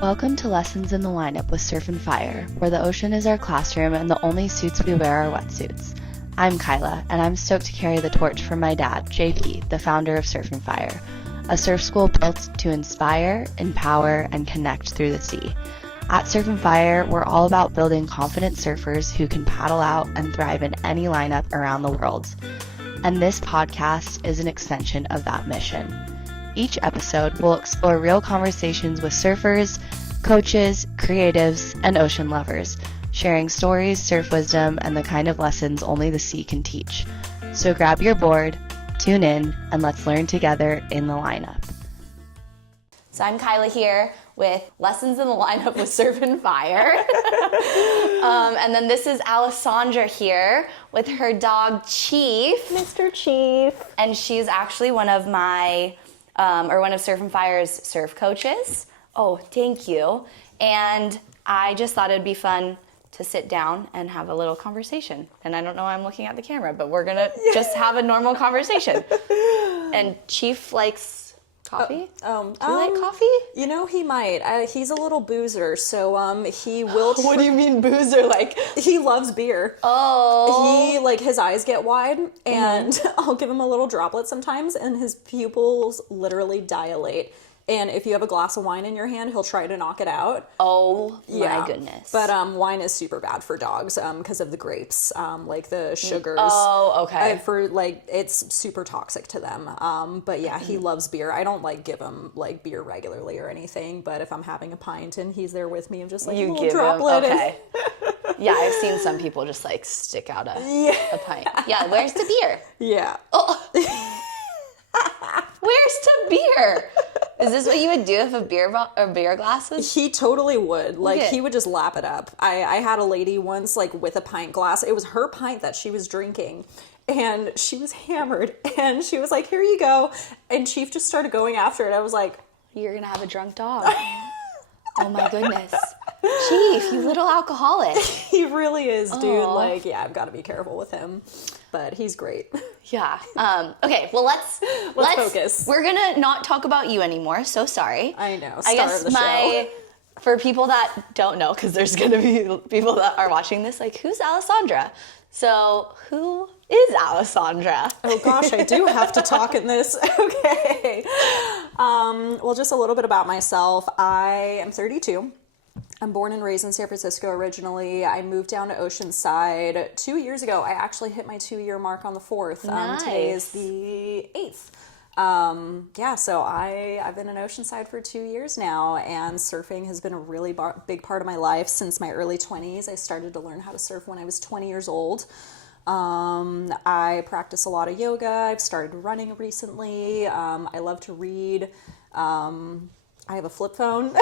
Welcome to Lessons in the Lineup with Surf and Fire, where the ocean is our classroom and the only suits we wear are wetsuits. I'm Kyla, and I'm stoked to carry the torch from my dad, JP, the founder of Surf and Fire, a surf school built to inspire, empower, and connect through the sea. At Surf and Fire, we're all about building confident surfers who can paddle out and thrive in any lineup around the world. And this podcast is an extension of that mission. Each episode will explore real conversations with surfers, coaches, creatives, and ocean lovers, sharing stories, surf wisdom, and the kind of lessons only the sea can teach. So grab your board, tune in, and let's learn together in the lineup. So I'm Kyla here with Lessons in the Lineup with Surf and Fire. And then this is Alessandra here with her dog Chief. Mr. Chief. And she's actually one of my, one of Surf and Fire's surf coaches. Oh, thank you. And I just thought it'd be fun to sit down and have a little conversation. And I don't know why I'm looking at the camera, but we're gonna just have a normal conversation. And Chief likes coffee? Do you like coffee? You know, he might. He's a little boozer, so he will... What do you mean boozer? Like... He loves beer. Oh. His eyes get wide, and I'll give him a little droplet sometimes, and his pupils literally dilate. And if you have a glass of wine in your hand, he'll try to knock it out. Oh, my goodness. But wine is super bad for dogs because of the grapes, like the sugars. Oh, okay. It's super toxic to them. But yeah, he loves beer. I don't give him beer regularly or anything. But if I'm having a pint and he's there with me, I'm just you a little give droplet. Him, okay. Yeah, I've seen some people just stick out a pint. Yeah, where's the beer? Yeah. Oh. Where's the beer? Is this what you would do if a beer glass was? He totally would. He would just lap it up. I had a lady once, with a pint glass. It was her pint that she was drinking. And she was hammered. And she was like, here you go. And Chief just started going after it. I was like... You're going to have a drunk dog. Oh, my goodness. Chief, you little alcoholic. He really is, dude. I've got to be careful with him. But he's great. Yeah. Okay, well, let's focus. We're going to not talk about you anymore. So sorry. I know. I guess show. For people that don't know, because there's going to be people that are watching this, who's Alessandra? So who is Alessandra? Oh, gosh, I do have to talk in this. Okay. Well, just a little bit about myself. I am 32. I'm born and raised in San Francisco originally. I moved down to Oceanside 2 years ago. I actually hit my 2-year mark on the 4th. Nice. Today is the 8th. So I've been in Oceanside for 2 years now, and surfing has been a really big part of my life since my early 20s. I started to learn how to surf when I was 20 years old. I practice a lot of yoga. I've started running recently. I love to read. I have a flip phone.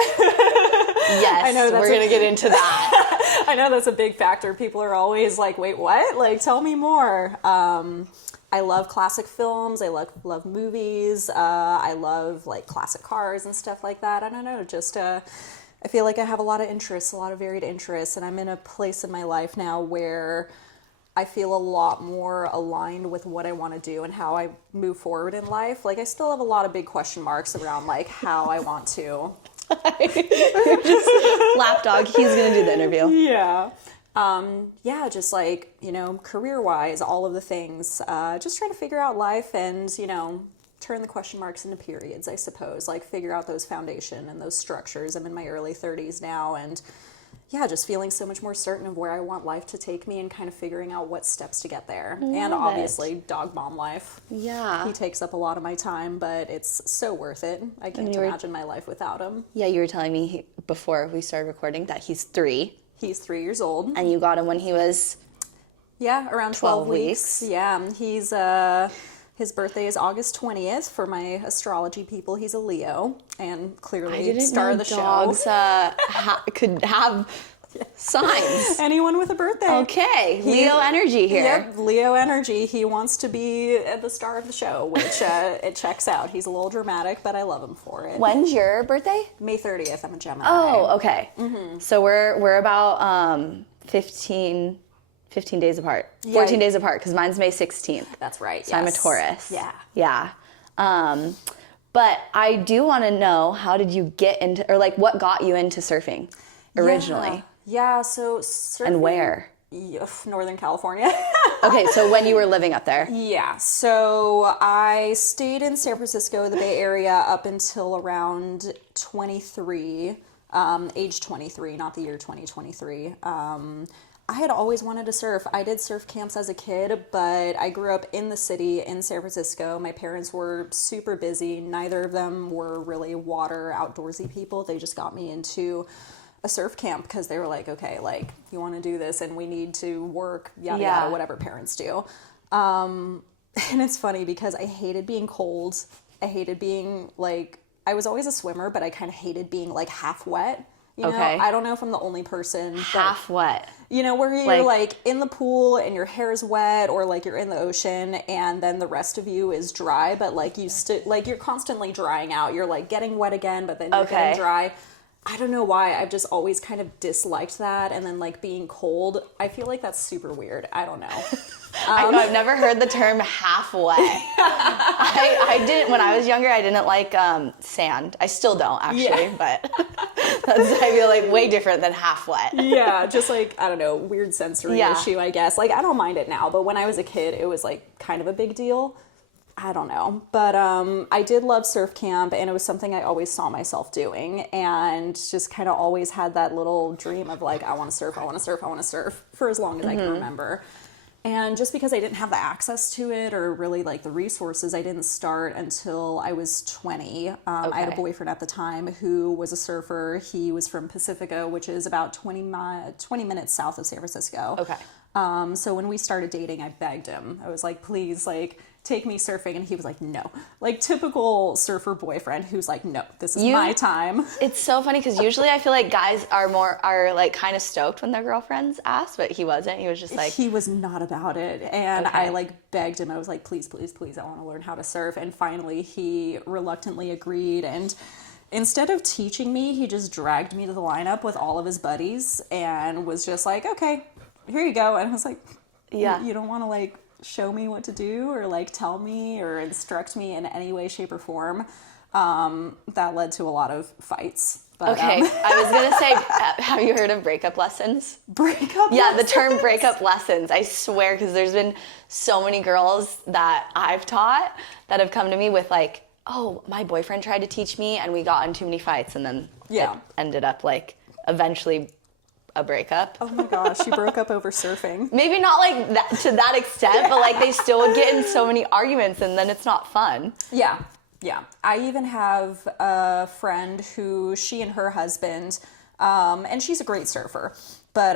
Yes, I know we're going to get into that. I know that's a big factor. People are always like, wait, what? Tell me more. I love classic films. I love movies. I love classic cars and stuff like that. I don't know, just I feel like I have a lot of interests, a lot of varied interests, and I'm in a place in my life now where I feel a lot more aligned with what I want to do and how I move forward in life. I still have a lot of big question marks around how I want to. Just lapdog. He's going to do the interview. Yeah. Just career-wise, all of the things. Just trying to figure out life and, turn the question marks into periods, I suppose. Figure out those foundation and those structures. I'm in my early 30s now, and just feeling so much more certain of where I want life to take me and kind of figuring out what steps to get there. And obviously, dog mom life. Yeah. He takes up a lot of my time, but it's so worth it. I can't imagine my life without him. Yeah, you were telling me before we started recording that he's 3. He's 3 years old. And you got him when he was... Yeah, around 12 weeks. Yeah, he's... His birthday is August 20th. For my astrology people, he's a Leo, and clearly star of the dogs, show. Could have signs. Anyone with a birthday. Okay, Leo energy here. Yep, Leo energy. He wants to be the star of the show, which it checks out. He's a little dramatic, but I love him for it. When's your birthday? May 30th. I'm a Gemini. Oh, okay. Mm-hmm. So we're about 15 days apart. 14 days apart, because mine's May 16th. That's right, So I'm a Taurus. Yeah. Yeah. But I do want to know, how did you get into, or like what got you into surfing originally? Yeah, so surfing. And where? Northern California. Okay, so when you were living up there. Yeah, so I stayed in San Francisco, the Bay Area, up until around 23, age 23, not the year 2023. I had always wanted to surf. I did surf camps as a kid, but I grew up in the city in San Francisco. My parents were super busy. Neither of them were really water outdoorsy people. They just got me into a surf camp because they were like, okay, like, you want to do this and we need to work, yada yada, whatever parents do. And it's funny because I hated being cold. I hated being like, I was always a swimmer, but I kind of hated being like half wet. You know, I don't know if I'm the only person. Half wet. You know, where you're like in the pool and your hair is wet, or like you're in the ocean and then the rest of you is dry, but like you're constantly drying out. You're like getting wet again, but then you're getting dry. I don't know why. I've just always kind of disliked that. And then like being cold, I feel like that's super weird. I don't know. I know, I've never heard the term half wet. I didn't, when I was younger, I didn't like sand. I still don't actually, but that's, I feel like way different than half wet. Yeah, just like, I don't know, weird sensory issue, I guess. Like, I don't mind it now, but when I was a kid, it was like kind of a big deal. I don't know. But I did love surf camp, and it was something I always saw myself doing, and just kind of always had that little dream of like, I want to surf, I want to surf, I want to surf for as long as I can remember. And just because I didn't have the access to it or really like the resources, I didn't start until I was 20. I had a boyfriend at the time who was a surfer. He was from Pacifica, which is about 20 minutes south of San Francisco. Okay. So when we started dating, I begged him. I was like, please, like, take me surfing. And he was like, no. Like, typical surfer boyfriend who's like, no, this is my time. It's so funny because usually I feel like guys are like kind of stoked when their girlfriends ask, but he wasn't. He was just like... He was not about it. And I like begged him. I was like, please, please, please, I want to learn how to surf. And finally he reluctantly agreed. And instead of teaching me, he just dragged me to the lineup with all of his buddies and was just like, okay, here you go. And I was like, you don't want to like show me what to do or like tell me or instruct me in any way, shape, or form. That led to a lot of fights. But, I was gonna say, have you heard of breakup lessons? Breakup Yeah, lessons? the term breakup lessons. I swear, because there's been so many girls that I've taught that have come to me with like, oh, my boyfriend tried to teach me and we got in too many fights, and then it ended up like eventually a breakup. Oh my gosh, you broke up over surfing. Maybe not like that to that extent, but like they still would get in so many arguments and then it's not fun. Yeah. I even have a friend who, she and her husband, and she's a great surfer, but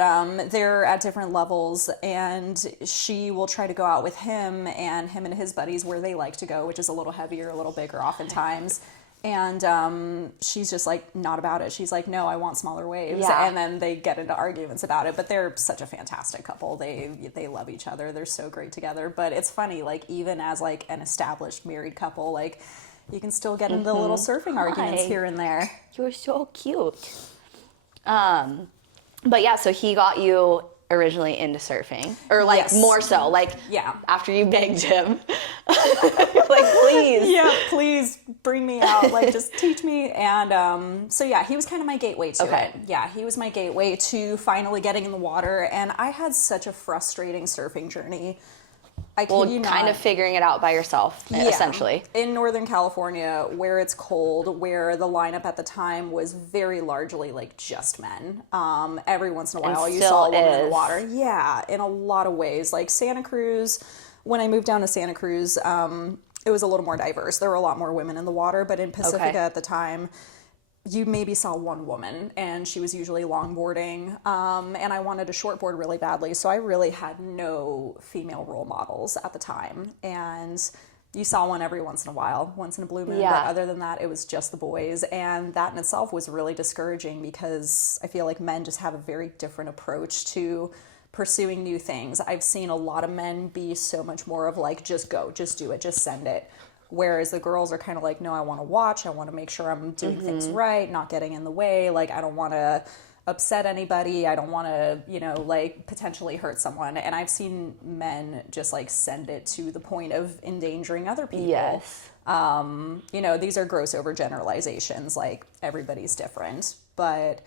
they're at different levels, and she will try to go out with him and his buddies where they like to go, which is a little heavier, a little bigger oftentimes. And she's just like not about it. She's like, no, I want smaller waves. Yeah. And then they get into arguments about it. But they're such a fantastic couple. They love each other. They're so great together. But it's funny, like even as like an established married couple, like you can still get into little surfing arguments here and there. You're so cute. But yeah, so he got you originally into surfing, or like more so, like after you begged him, like please, please bring me out, like just teach me. And so yeah, he was kind of my gateway to it. Yeah, he was my gateway to finally getting in the water, and I had such a frustrating surfing journey. I kid you not. Kind of figuring it out by yourself, essentially. In Northern California, where it's cold, where the lineup at the time was very largely like just men. Every once in a while, you saw a woman in the water. Yeah, in a lot of ways. Like Santa Cruz, when I moved down to Santa Cruz, it was a little more diverse. There were a lot more women in the water, but in Pacifica at the time, you maybe saw one woman, and she was usually longboarding, and I wanted to shortboard really badly, so I really had no female role models at the time, and you saw one every once in a while, once in a blue moon, but other than that, it was just the boys, and that in itself was really discouraging because I feel like men just have a very different approach to pursuing new things. I've seen a lot of men be so much more of like, just go, just do it, just send it. Whereas the girls are kind of like, no, I want to watch. I want to make sure I'm doing things right, not getting in the way. Like, I don't want to upset anybody. I don't want to, like potentially hurt someone. And I've seen men just like send it to the point of endangering other people. Yes. You know, these are gross overgeneralizations, like everybody's different. But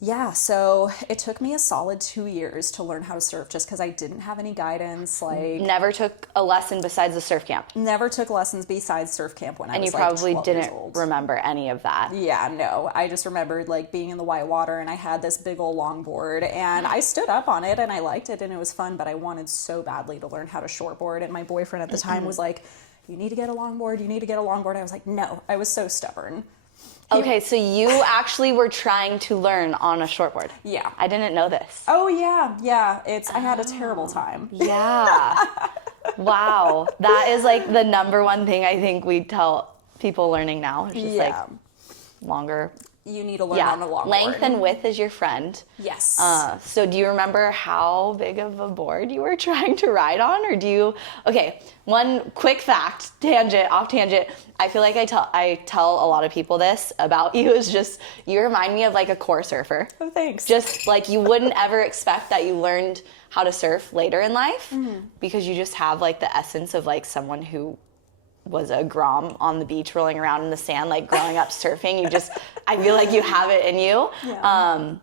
yeah, so it took me a solid 2 years to learn how to surf just because I didn't have any guidance. Like, Never took a lesson besides the surf camp. never took lessons besides surf camp when I was And you like probably 12 years didn't old. remember any of that. Yeah, no. I just remembered like being in the white water and I had this big old longboard and I stood up on it and I liked it and it was fun, but I wanted so badly to learn how to shortboard. And my boyfriend at the time was like, you need to get a longboard, you need to get a longboard. I was like, no, I was so stubborn. Okay, so you actually were trying to learn on a shortboard. Yeah. I didn't know this. Oh yeah. I had a terrible time. Yeah. Wow. That is like the number one thing I think we tell people learning now. It's just like longer. You need to learn on a longboard. Length and width is your friend. Yes. So do you remember how big of a board you were trying to ride on? Or do you, okay, one quick fact, off tangent. I feel like I tell a lot of people this about you is just, you remind me of like a core surfer. Oh, thanks. Just like you wouldn't ever expect that you learned how to surf later in life because you just have like the essence of like someone who was a grom on the beach rolling around in the sand, like growing up surfing. I feel like you have it in you. Yeah.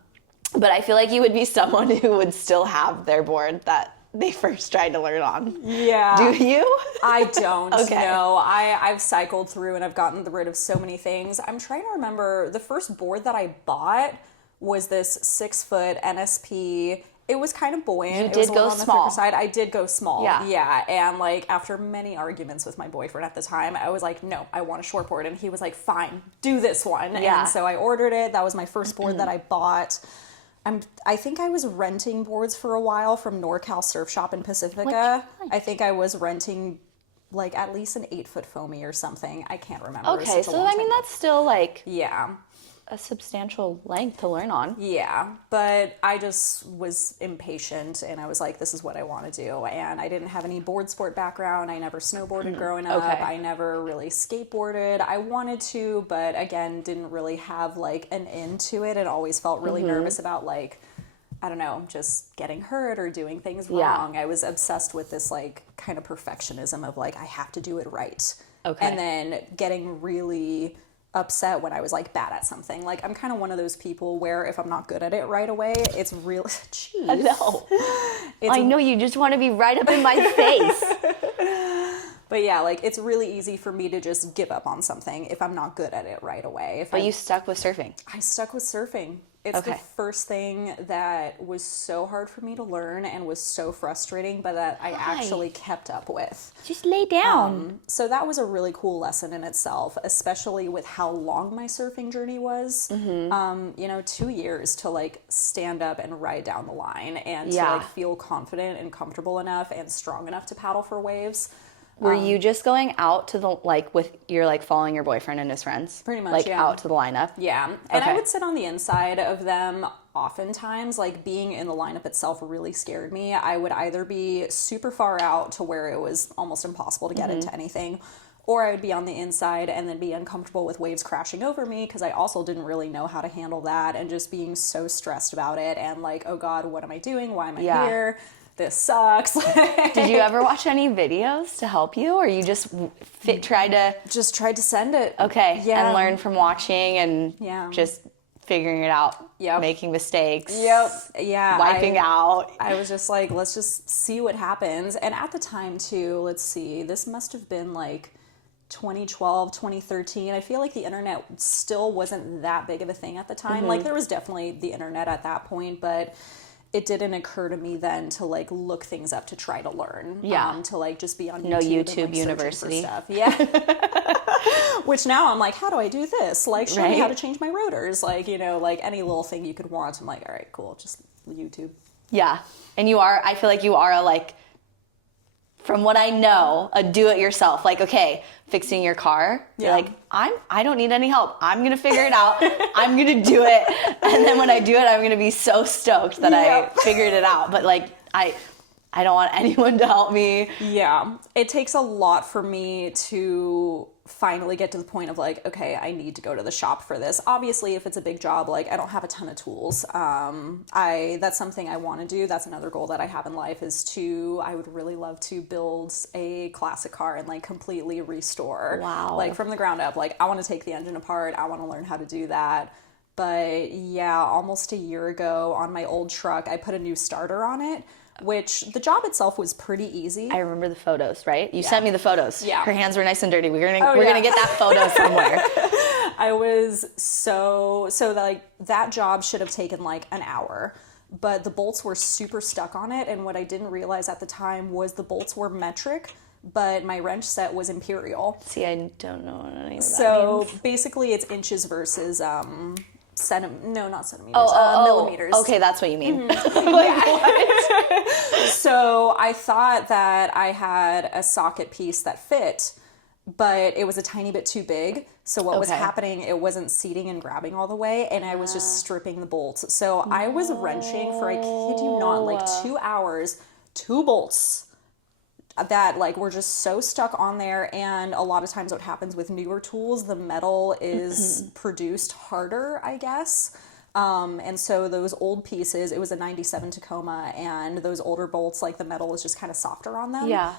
But I feel like you would be someone who would still have their board that they first tried to learn on. Yeah. Do you? I don't. Okay. No, I've cycled through and I've gotten rid of so many things. I'm trying to remember the first board that I bought was this 6-foot NSP. It was kind of buoyant. You It was did a go little on the small. thicker side. I did go small. Yeah. Yeah. And like after many arguments with my boyfriend at the time, I was like, no, I want a shortboard. And he was like, fine, do this one. Yeah. And so I ordered it. That was my first board that I bought. I think I was renting boards for a while from NorCal Surf Shop in Pacifica. I think I was renting like at least an 8-foot foamy or something. I can't remember. It was Okay, such a so long I time mean ago. that's still like Yeah. a substantial length to learn on. Yeah, but I just was impatient and I was like, this is what I want to do. And I didn't have any board sport background. I never snowboarded growing up. Okay. I never really skateboarded. I wanted to, but again, didn't really have like an into it and always felt really nervous about like, I don't know, just getting hurt or doing things wrong. I was obsessed with this like kind of perfectionism of like, I have to do it right. Okay. And then getting really upset when I was like bad at something. Like I'm kind of one of those people where if I'm not good at it right away, it's real. Jeez. No. I know you just want to be right up in my face. But yeah, like it's really easy for me to just give up on something if I'm not good at it right away. But you stuck with surfing. I stuck with surfing. It's the first thing that was so hard for me to learn and was so frustrating, but that I actually kept up with. Just lay down. So that was a really cool lesson in itself, especially with how long my surfing journey was. 2 years to like stand up and ride down the line and to like feel confident and comfortable enough and strong enough to paddle for waves. Were you just going out to the, like, with, you're like following your boyfriend and his friends? Pretty much, like, yeah. out to the lineup? Yeah. And I Okay. would sit on the inside of them oftentimes. Like being in the lineup itself really scared me. I would either be super far out to where it was almost impossible to get into anything, or I would be on the inside and then be uncomfortable with waves crashing over me because I also didn't really know how to handle that and just being so stressed about it and like, oh God, what am I doing? Why am I here? This sucks. Did you ever watch any videos to help you, or you just tried to... Just tried to send it. Okay, Yeah. and learn from watching and just figuring it out, making mistakes, Yeah. wiping out. I was just like, let's just see what happens. And at the time too, let's see, this must have been like 2012, 2013. I feel like the internet still wasn't that big of a thing at the time. Like there was definitely the internet at that point, but it didn't occur to me then to like look things up to try to learn. To like just be on YouTube. No and, YouTube like, University. searching for stuff. Which now I'm like, how do I do this? Like, show me how to change my rotors. Like, you know, like any little thing you could want. I'm like, all right, cool. Just YouTube. Yeah. And I feel like you are a, like, from what I know, a do-it-yourself. Like, okay, fixing your car. You're like, I don't need any help. I'm going to figure it out. I'm going to do it. And then when I do it, I'm going to be so stoked that I figured it out. But like, I I don't want anyone to help me. Yeah, it takes a lot for me to finally get to the point of like, okay, I need to go to the shop for this. Obviously, if it's a big job, like I don't have a ton of tools. That's something I want to do. That's another goal that I have in life I would really love to build a classic car and like completely restore. Wow. Like from the ground up. Like I want to take the engine apart. I want to learn how to do that. But yeah, almost a year ago on my old truck, I put a new starter on it, which the job itself was pretty easy. I remember the photos, right? You sent me the photos. Yeah. Her hands were nice and dirty. We're gonna get that photo somewhere. I was so like that job should have taken like an hour, but the bolts were super stuck on it. And what I didn't realize at the time was the bolts were metric, but my wrench set was imperial. See, I don't know what any of that means. So basically it's inches versus not centimeters, millimeters. Okay, that's what you mean. So I thought that I had a socket piece that fit, but it was a tiny bit too big. So what was happening, it wasn't seating and grabbing all the way, and I was just stripping the bolts. So I was wrenching for, I kid you not, like 2 hours, 2 bolts that like were just so stuck on there. And a lot of times what happens with newer tools, the metal is produced harder, I guess. And so those old pieces, it was a 97 Tacoma, and those older bolts, like the metal was just kind of softer on them. Yeah.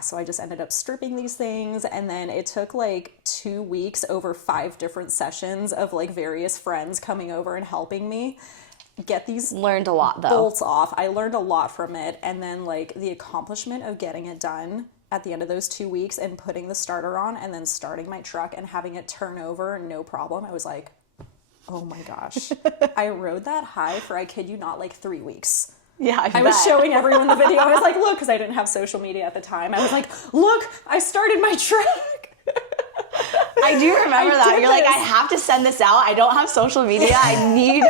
So I just ended up stripping these things, and then it took like 2 weeks over 5 different sessions of like various friends coming over and helping me get these Learned a lot though. bolts off. I learned a lot from it, and then like the accomplishment of getting it done at the end of those 2 weeks and putting the starter on and then starting my truck and having it turn over no problem. I was like, oh my gosh. I rode that high for, I kid you not, like 3 weeks. Yeah, I was showing everyone the video. I was like, look, because I didn't have social media at the time. I was like, look, I started my truck. I do remember that. You're like, this. I have to send this out. I don't have social media. I need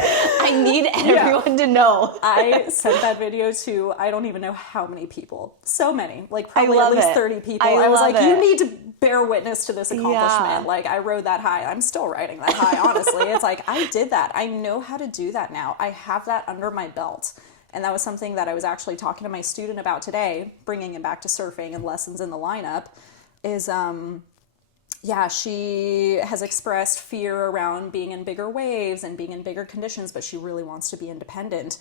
everyone to know. I sent that video to, I don't even know how many people. So many. Like probably love at least it. 30 people. I I was love like, you it. need to bear witness to this accomplishment. Yeah. Like I rode that high. I'm still riding that high, honestly. It's like, I did that. I know how to do that now. I have that under my belt. And that was something that I was actually talking to my student about today, bringing it back to surfing and lessons in the lineup, is, she has expressed fear around being in bigger waves and being in bigger conditions, but she really wants to be independent.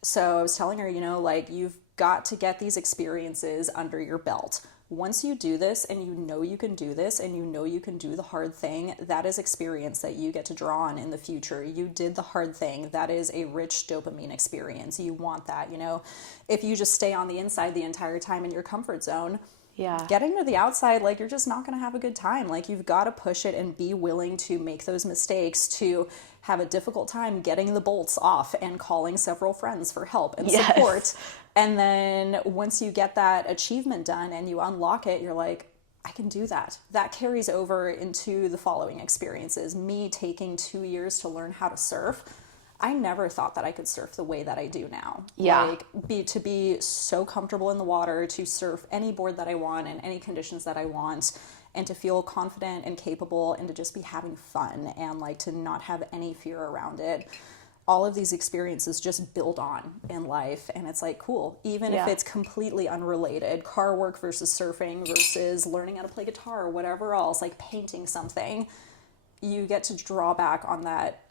So I was telling her, like you've got to get these experiences under your belt. Once you do this and you know you can do this and you know you can do the hard thing, that is experience that you get to draw on in the future. You did the hard thing. That is a rich dopamine experience. You want that, If you just stay on the inside the entire time in your comfort zone, getting to the outside, like you're just not going to have a good time. Like you've got to push it and be willing to make those mistakes, to have a difficult time getting the bolts off and calling several friends for help and support. And then once you get that achievement done and you unlock it, you're like, I can do that. That carries over into the following experiences. Me taking 2 years to learn how to surf. I never thought that I could surf the way that I do now. Yeah. To be so comfortable in the water, to surf any board that I want in any conditions that I want, and to feel confident and capable, and to just be having fun, and like to not have any fear around it. All of these experiences just build on in life, and it's like cool. Even if it's completely unrelated, car work versus surfing versus learning how to play guitar or whatever else, like painting something, you get to draw back on that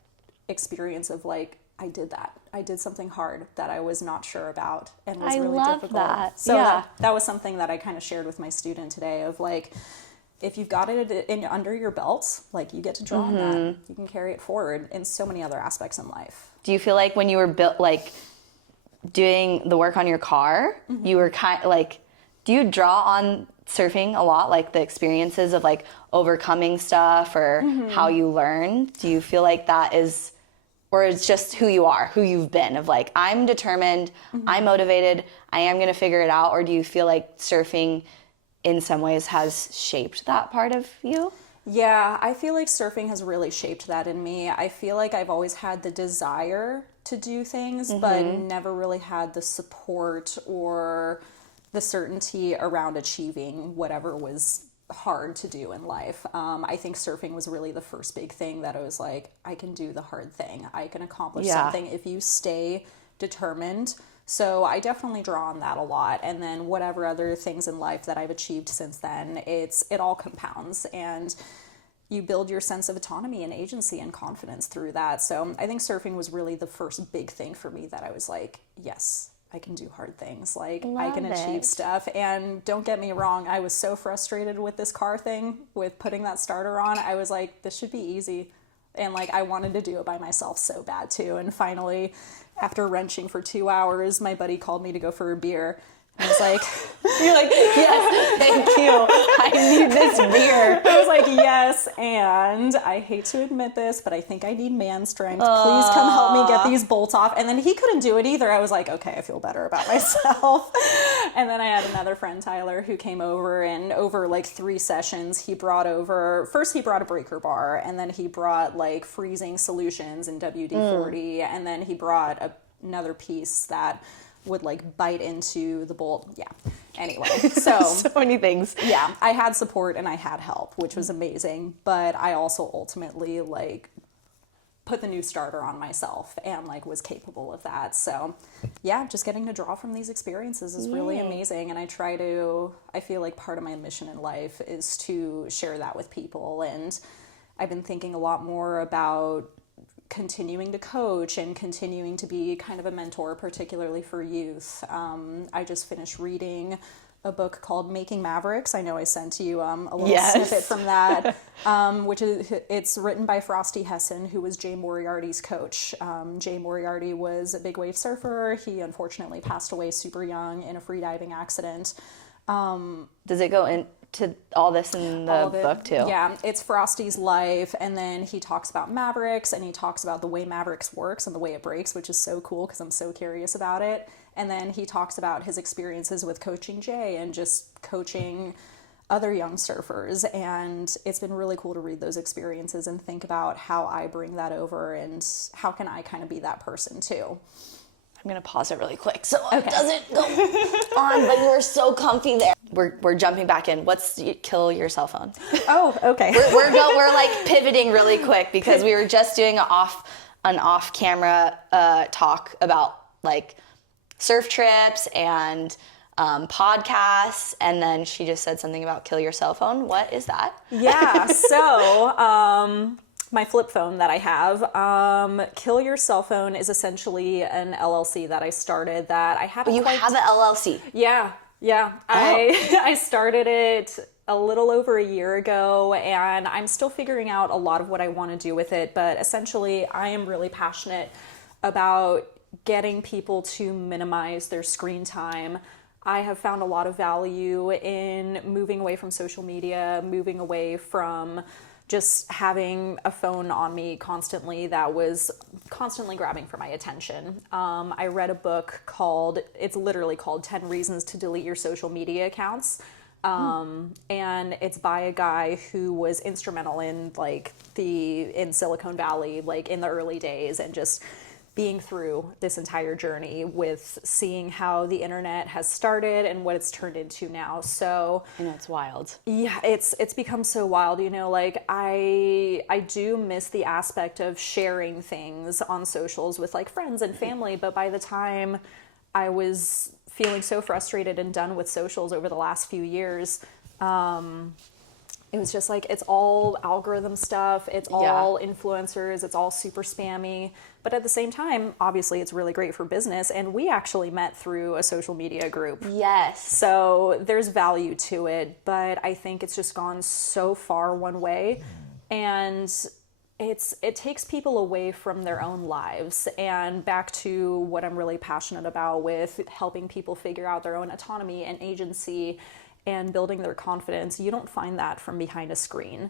experience of like, I did that. I did something hard that I was not sure about and was really difficult. That. So yeah. that was something that I kind of shared with my student today of like, if you've got it under your belt, like you get to draw on that. You can carry it forward in so many other aspects in life. Do you feel like when you were doing the work on your car, you were do you draw on surfing a lot, like the experiences of like overcoming stuff or how you learn? Do you feel like that is, or it's just who you are, who you've been, of like, I'm determined, I'm motivated, I am going to figure it out? Or do you feel like surfing in some ways has shaped that part of you? Yeah, I feel like surfing has really shaped that in me. I feel like I've always had the desire to do things, but never really had the support or the certainty around achieving whatever was hard to do in life. I think surfing was really the first big thing that I was like, I can do the hard thing. I can accomplish something if you stay determined. So I definitely draw on that a lot. And then whatever other things in life that I've achieved since then, it all compounds, and you build your sense of autonomy and agency and confidence through that. So I think surfing was really the first big thing for me that I was like, yes, I can do hard things. Like, I can achieve stuff. And don't get me wrong, I was so frustrated with this car thing, with putting that starter on. I was like, this should be easy. And like, I wanted to do it by myself so bad too. And finally, after wrenching for 2 hours, my buddy called me to go for a beer. I was like, you're like, yes, thank you. I need this beer. I was like, yes, and I hate to admit this, but I think I need man strength. Please come help me get these bolts off. And then he couldn't do it either. I was like, okay, I feel better about myself. And then I had another friend, Tyler, who came over, and over like 3 sessions, first he brought a breaker bar, and then he brought like freezing solutions in WD-40, and then he brought another piece that would like bite into the bolt. Yeah. Anyway, so many things. Yeah, I had support and I had help, which was amazing. But I also ultimately like put the new starter on myself and like was capable of that. So yeah, just getting to draw from these experiences is really amazing. And I feel like part of my mission in life is to share that with people. And I've been thinking a lot more about continuing to coach and continuing to be kind of a mentor, particularly for youth. I just finished reading a book called Making Mavericks. I know I sent you a little snippet from that, it's written by Frosty Hessen, who was Jay Moriarty's coach. Jay Moriarty was a big wave surfer. He unfortunately passed away super young in a freediving accident. Does it go into all this in the book too? Yeah, it's Frosty's life, and then he talks about Mavericks, and he talks about the way Mavericks works and the way it breaks, which is so cool because I'm so curious about it. And then he talks about his experiences with coaching Jay and just coaching other young surfers, and it's been really cool to read those experiences and think about how I bring that over and how can I kind of be that person too. I'm going to pause it really quick so it doesn't go on, but you were so comfy there. We're jumping back in. Kill your cell phone. Oh, okay. We're like pivoting really quick because we were just doing an off camera talk about like surf trips and podcasts, and then she just said something about kill your cell phone. What is that? Yeah, so my flip phone that I have, Kill Your Cell Phone is essentially an LLC that I started that I haven't You have an LLC? Yeah. Oh. I started it a little over a year ago, and I'm still figuring out a lot of what I want to do with it, but essentially I am really passionate about getting people to minimize their screen time. I have found a lot of value in moving away from social media, moving away from just having a phone on me constantly that was constantly grabbing for my attention. I read a book it's literally called 10 Reasons to Delete Your Social Media Accounts. And it's by a guy who was instrumental in in Silicon Valley, like in the early days, and just being through this entire journey with seeing how the internet has started and what it's turned into now. So I know, it's wild. Yeah, it's become so wild. Like I do miss the aspect of sharing things on socials with like friends and family, but by the time I was feeling so frustrated and done with socials over the last few years, it was just like, it's all algorithm stuff. It's all influencers. It's all super spammy. But at the same time, obviously, it's really great for business. And we actually met through a social media group. Yes. So there's value to it. But I think it's just gone so far one way. And it takes people away from their own lives and back to what I'm really passionate about with helping people figure out their own autonomy and agency and building their confidence. You don't find that from behind a screen.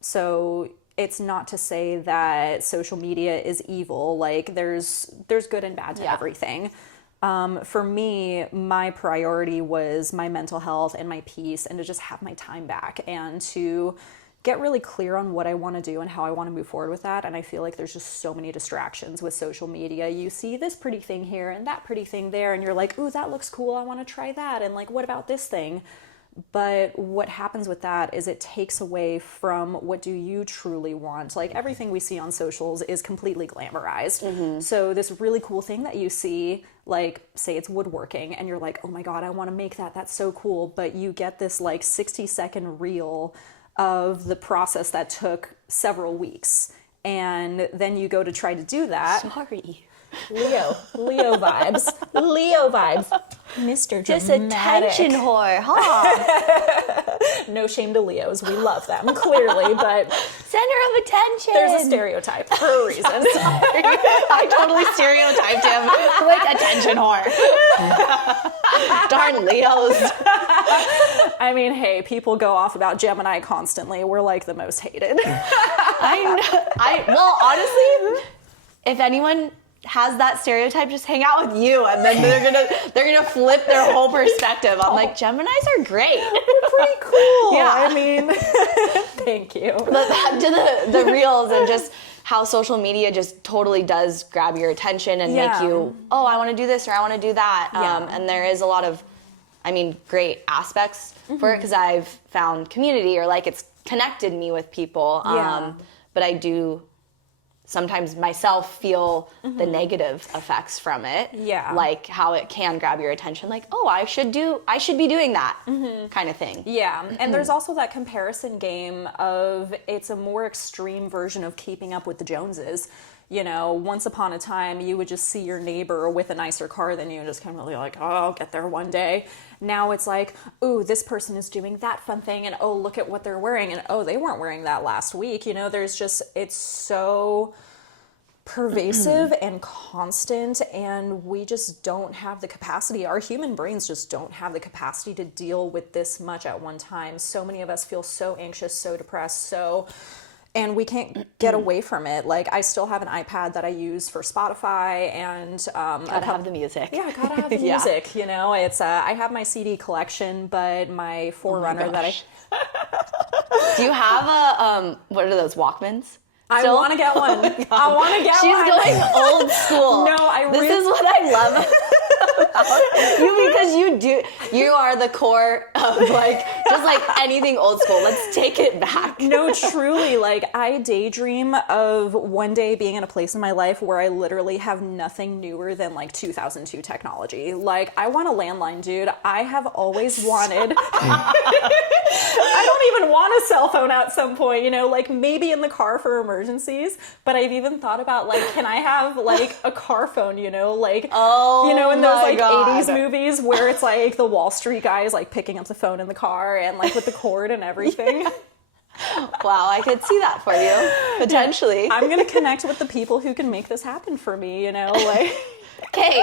So it's not to say that social media is evil. Like there's good and bad to everything. For me, my priority was my mental health and my peace, and to just have my time back and to get really clear on what I want to do and how I want to move forward with that. And I feel like there's just so many distractions with social media. You see this pretty thing here and that pretty thing there, and you're like, ooh, that looks cool, I want to try that. And like, what about this thing? But what happens with that is it takes away from what do you truly want. Like everything we see on socials is completely glamorized. So this really cool thing that you see, like say it's woodworking and you're like, oh my God, I want to make that. That's so cool. But you get this like 60-second reel of the process that took several weeks. And then you go to try to do that. Sorry. Leo vibes. Mr. Just Dramatic. attention whore, huh? No shame to Leos. We love them, clearly, but Center of attention. there's a stereotype for a reason. I totally stereotyped him like attention whore. Darn Leos. I mean, hey, people go off about Gemini constantly. We're like the most hated. Well, honestly, if anyone has that stereotype, just hang out with you, and then they're gonna flip their whole perspective. I'm like, Geminis are great. We're pretty cool. Yeah. I mean, thank you. But back to the reels and just how social media just totally does grab your attention and make you, oh, I want to do this or I want to do that. And there is a lot of, I mean, great aspects for it because I've found community or like it's connected me with people. But I do sometimes myself feel the negative effects from it. Yeah. Like how it can grab your attention. Like, oh, I should be doing that kind of thing. Yeah. And there's also that comparison game of it's a more extreme version of keeping up with the Joneses. You know, once upon a time, you would just see your neighbor with a nicer car than you and just kind of like, oh, I'll get there one day. Now it's like, ooh, this person is doing that fun thing. And oh, look at what they're wearing. And oh, they weren't wearing that last week. You know, there's just, it's so pervasive and constant. And we just don't have the capacity. Our human brains just don't have the capacity to deal with this much at one time. So many of us feel so anxious, so depressed, and we can't get away from it. Like, I still have an iPad that I use for Spotify and... gotta have the music. Yeah, gotta have the music, you know? It's, I have my CD collection, but my Forerunner that I... Do you have a, what are those, Walkmans? I want to get one. I want to get She's one. going old school. No, This is what I love about you because you are the core of like, just like anything old school. Let's take it back. No, truly, like I daydream of one day being in a place in my life where I literally have nothing newer than like 2002 technology. Like I want a landline, dude. I have always wanted, I don't even want a cell phone at some point, you know, like maybe in the car for emergencies, but I've even thought about like, can I have like a car phone, you know, like, you know, in those like 80s movies where it's like the Wall Street guy is like picking up the phone in the car and like with the cord and everything. Wow, I could see that for you, potentially. I'm going to connect with the people who can make this happen for me, you know, like... Okay,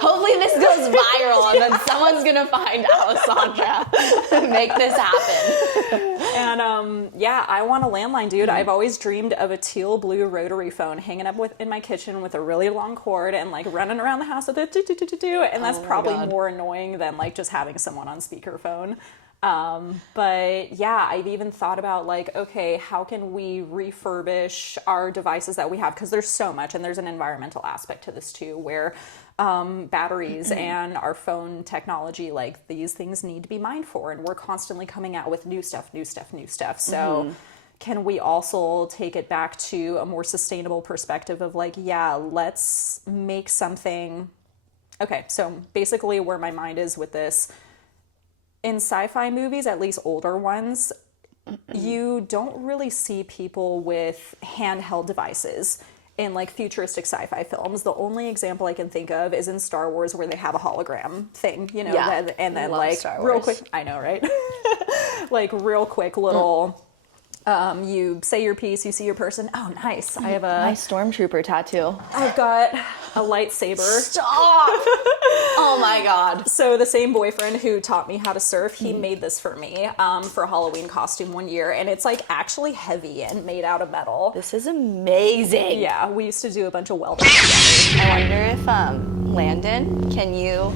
hopefully this goes viral and then someone's going to find Alessandra and make this happen. And yeah, I want a landline, dude. I've always dreamed of a teal blue rotary phone hanging up in my kitchen with a really long cord and like running around the house with it, and that's probably more annoying than like just having someone on speakerphone. But yeah, I've even thought about like, okay, how can we refurbish our devices that we have? Because there's so much, and there's an environmental aspect to this too, where batteries and our phone technology, like these things need to be mined for, and we're constantly coming out with new stuff. So can we also take it back to a more sustainable perspective of like, yeah, let's make something. Okay, so basically where my mind is with this, in sci-fi movies, at least older ones, you don't really see people with handheld devices in like futuristic sci-fi films. The only example I can think of is in Star Wars where they have a hologram thing, you know, and then like real quick, I know, right? Like real quick little, you say your piece, you see your person. Oh, nice. I have a nice stormtrooper tattoo. I've got a lightsaber. Stop! Oh my God. So the same boyfriend who taught me how to surf, he made this for me for a Halloween costume one year. And it's like actually heavy and made out of metal. This is amazing. Yeah, we used to do a bunch of welding together. I wonder if, Landon, can you,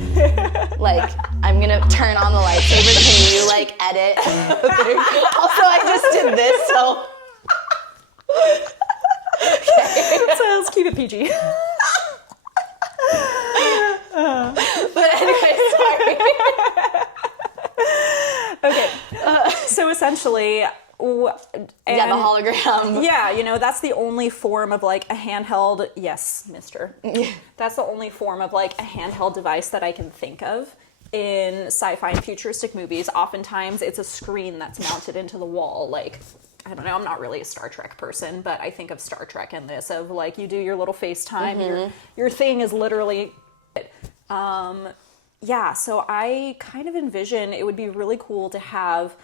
like, I'm gonna turn on the lightsaber, can you, like, edit? Also, I just did this, so. Okay. So let's keep it PG. But anyway, sorry. Okay, So essentially, the hologram. Yeah, you know, that's the only form of like a handheld, yes, mister. That's the only form of like a handheld device that I can think of in sci-fi and futuristic movies. Oftentimes it's a screen that's mounted into the wall. Like, I don't know, I'm not really a Star Trek person, but I think of Star Trek in this, of like you do your little FaceTime, your thing is literally, yeah, so I kind of envision it would be really cool to have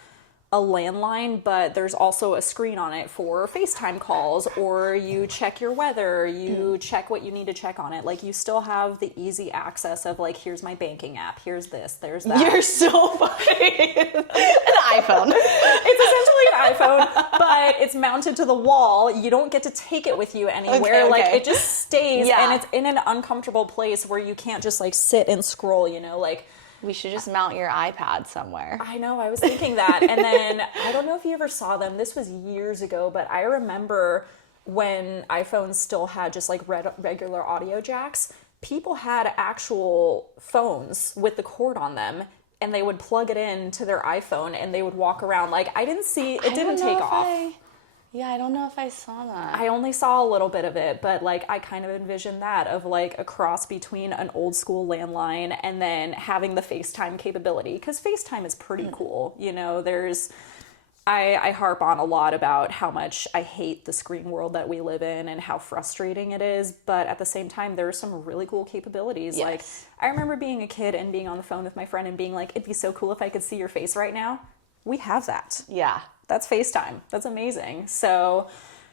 a landline, but there's also a screen on it for FaceTime calls, or you check your weather, you check what you need to check on it. Like, you still have the easy access of like, here's my banking app, here's this, there's that. You're so funny. An iPhone. It's essentially an iPhone, but it's mounted to the wall. You don't get to take it with you anywhere. Okay. Like, it just stays, Yeah. and it's in an uncomfortable place where you can't just like sit and scroll, you know, like. We should just mount your iPad somewhere. I know, I was thinking that. And then, I don't know if you ever saw them. This was years ago, but I remember when iPhones still had just like regular audio jacks, people had actual phones with the cord on them, and they would plug it in to their iPhone and they would walk around. Like, I didn't see, it didn't take off. I don't know if I saw that. I only saw a little bit of it, but like I kind of envisioned that of like a cross between an old school landline and then having the FaceTime capability, because FaceTime is pretty cool. You know, I harp on a lot about how much I hate the screen world that we live in and how frustrating it is, but at the same time there are some really cool capabilities. Yes. Like, I remember being a kid and being on the phone with my friend and being like, it'd be so cool if I could see your face right now. We have that. Yeah. That's FaceTime. That's amazing. So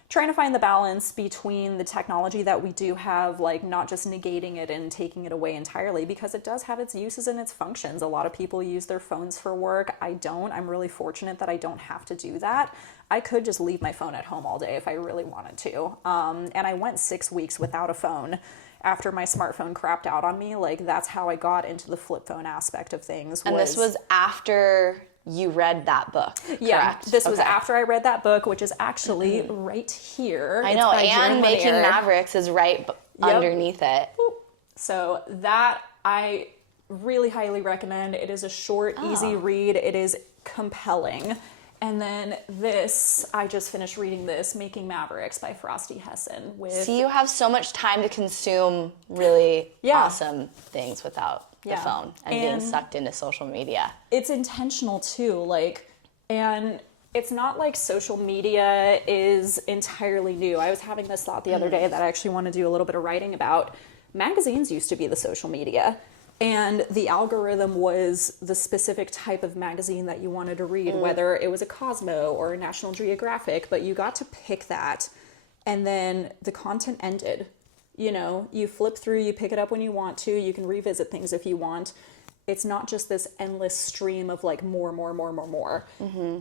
trying to find the balance between the technology that we do have, like not just negating it and taking it away entirely, because it does have its uses and its functions. A lot of people use their phones for work. I don't. I'm really fortunate that I don't have to do that. I could just leave my phone at home all day if I really wanted to. And I went 6 weeks without a phone after my smartphone crapped out on me. Like, that's how I got into the flip phone aspect of things. And this was after you read that book, correct? Yeah, this was after I read that book, which is actually right here. I know, and Making Mavericks is right underneath it. So that I really highly recommend. It is a short, easy read. It is compelling. And then this, I just finished reading this, Making Mavericks by Frosty Hessen. See, you have so much time to consume really awesome things without the phone and being sucked into social media. It's intentional too, like, and it's not like social media is entirely new. I was having this thought the other day that I actually want to do a little bit of writing about. Magazines used to be the social media, and the algorithm was the specific type of magazine that you wanted to read, whether it was a Cosmo or a National Geographic, but you got to pick that, and then the content ended. You know, you flip through, you pick it up when you want to, you can revisit things if you want. It's not just this endless stream of like more.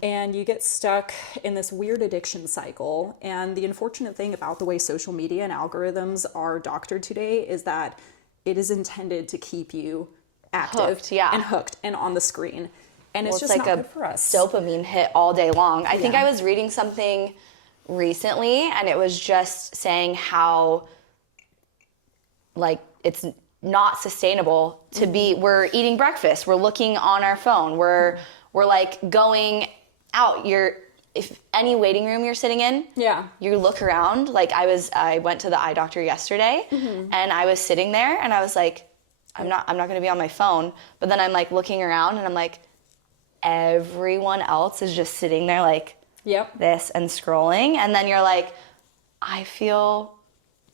And you get stuck in this weird addiction cycle. And the unfortunate thing about the way social media and algorithms are doctored today is that it is intended to keep you active and hooked and on the screen. And it's just like not a good for us. dopamine hit all day long. I think I was reading something recently, and it was just saying how like it's not sustainable to be, we're eating breakfast, we're looking on our phone, we're like going out, if any waiting room you're sitting in, you look around. Like I went to the eye doctor yesterday, and I was sitting there and I was like, I'm not going to be on my phone. But then I'm like looking around and I'm like, everyone else is just sitting there like this and scrolling. And then you're like, I feel